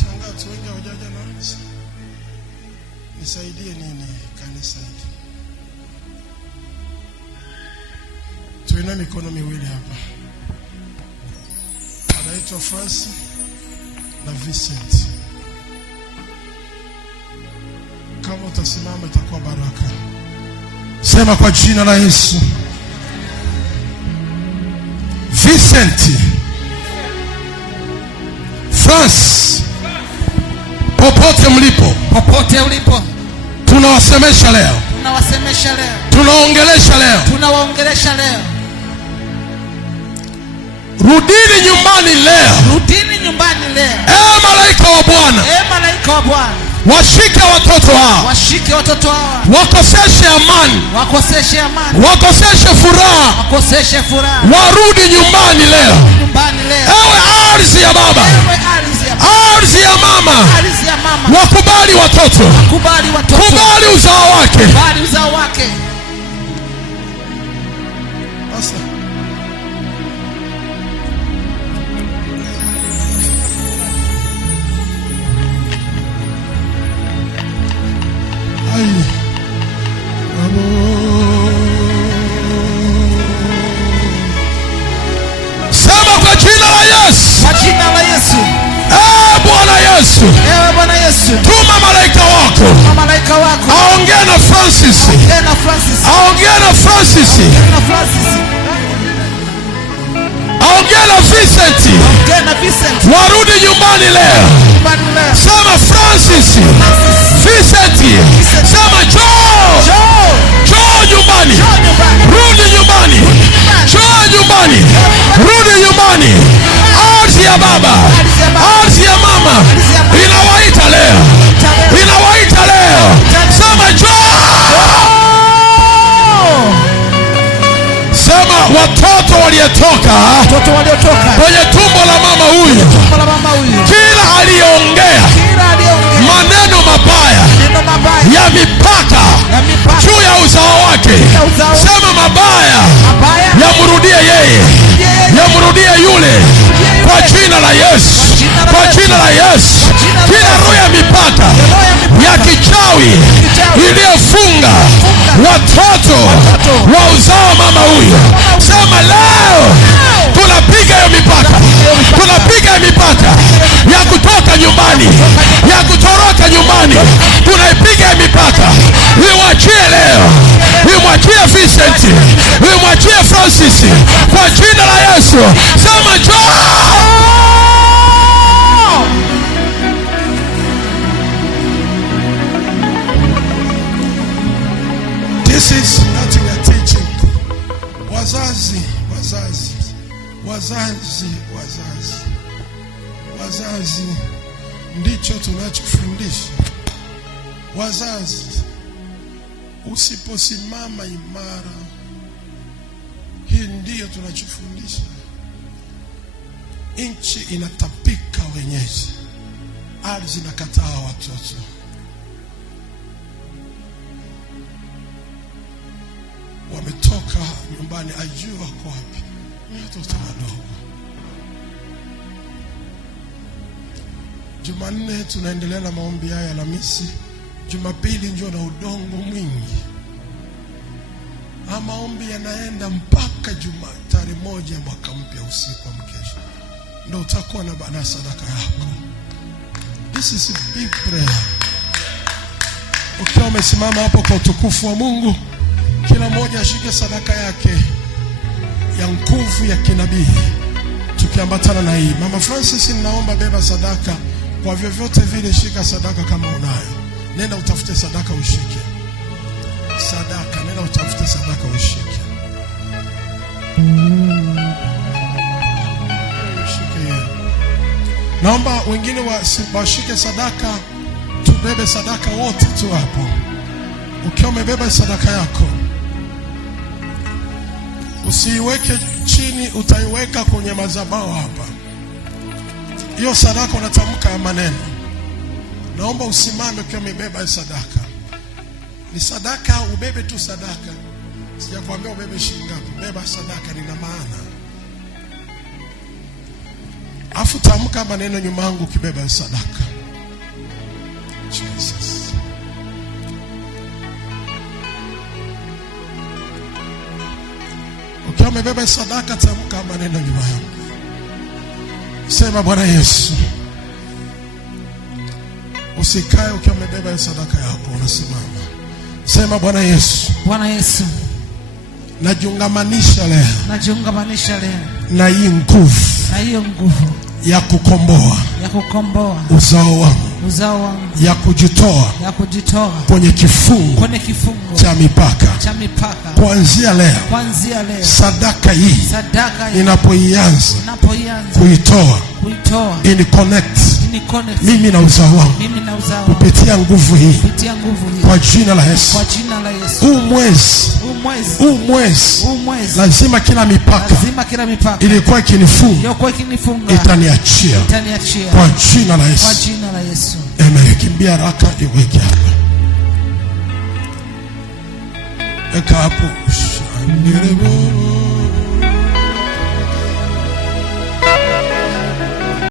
Shangaa tu wengi hawajaja na ardhi. Nisaidie nini kanisa hili? Tuinue mikono miwili hapa. Anaitwa Francis na Vincent. Kama utasimama itakuwa baraka. Sema kwa jina la Yesu. Vincent, Francis, popote ulipo, tunawasemesha leo, tunawaongelesha leo. Rudini nyumbani leo. Malaika wa Bwana, washike watoto hao, wakoseshe amani, wakoseshe furaha, warudi nyumbani leo. Ewe ardhi ya baba, ardhi ya mama, wakubali watoto, kubali uzao wake. Sema kwa jina la Yesu. Bwana Yesu, tuma malaika wako aongee na Francis, aongee na Vincent, warudi nyumbani leo. Sema Francis, Vincent, sema njoo nyumbani, rudi nyumbani, njoo nyumbani, rudi nyumbani. Ardhi ya baba, ardhi ya mama, inawaita leo. Sema njoo. Sema watoto waliotoka kwenye tumbo la mama huyu, kila aliyeongea maneno mabaya ya mipaka juu ya uzao wake, sema mabaya yamrudie yeye, yamrudie yule, kwa jina la Yesu, kwa jina la Yesu. Kila roho ya mipaka ya kichawi iliyofunga watoto wa uzao mama huyu, sema leo tunapiga hiyo mipaka, tunapiga mipaka ya kutoka nyumbani, ya kutoroka nyumbani, tunaipiga mipaka. Imwachie leo, imwachie Vincent, imwachie Francis, kwa jina la Yesu. Sema njoo. This is nothing we are teaching. Wazazi ndicho tunachofundisha. Wazazi, usiposimama imara, hii ndiyo tunachofundisha. Nchi inatapika wenyeji, ardhi inakataa watoto. Wametoka nyumbani, ajua wako wapi, watoto wadogo. Jumanne tunaendelea na maombi haya, Alhamisi, Jumapili njoo na udongo mwingi. Maombi yanaenda mpaka tarehe 1 mwaka mpya, usiku wa mkesha ndio utakuwa na baada sadaka yako. This is a big prayer. Ukiwa umesimama hapo kwa utukufu wa Mungu, Kila mmoja ashike sadaka yake ya nguvu ya kinabii, tukiambatana na hii. Mama Francis, ninaomba beba sadaka kwa vyovyote vile. Shika sadaka kama unayo, nenda utafute sadaka ushike. Sadaka, nenda utafute sadaka ushike. Naomba wengine washike sadaka, tubebe sadaka wote tu hapo. Ukiwa umebeba sadaka yako, usiiweke chini, utaiweka kwenye madhabahu hapa. Hiyo sadaka unatamka ya maneno. Naomba usimame ukiwa umebeba sadaka. Ni sadaka, ubebe tu sadaka. Sijakwambia ubebe shilingi ngapi. Beba sadaka, lina maana. Afu tamka maneno nyuma yangu ukibeba sadaka. Jesus. Ukiwa umebeba sadaka, tamka maneno nyuma yangu. Sema, Bwana Yesu. Usikae ukiwa umebeba sadaka yako, unasimama. Sema, Bwana Yesu. Bwana Yesu, najiungamanisha leo. Najiungamanisha leo na hii nguvu. Na hiyo nguvu ya kukomboa. Ya kukomboa uzao wangu. Uzao wangu. Ya kujitoa. Ya kujitoa kwenye kifungo. Kwenye kifungo cha mipaka. Cha mipaka. Kuanzia leo. Kuanzia leo. Sadaka hii. Sadaka hii. Ninapoianza. Ninapoianza. Kuitoa. In connect. Mimi na uzao wangu. Mimi na uzao. Kupitia nguvu hii. Kupitia nguvu hii. Kwa jina la Yesu. Kwa jina la Yesu. Huu mwezi. Lazima kila mipaka. Ilikuwa ikinifunga. Itaniachia. Kwa jina la Yesu. Kwa jina la Yesu. Amen. Kimbia haraka iweke hapa. Eka hapo.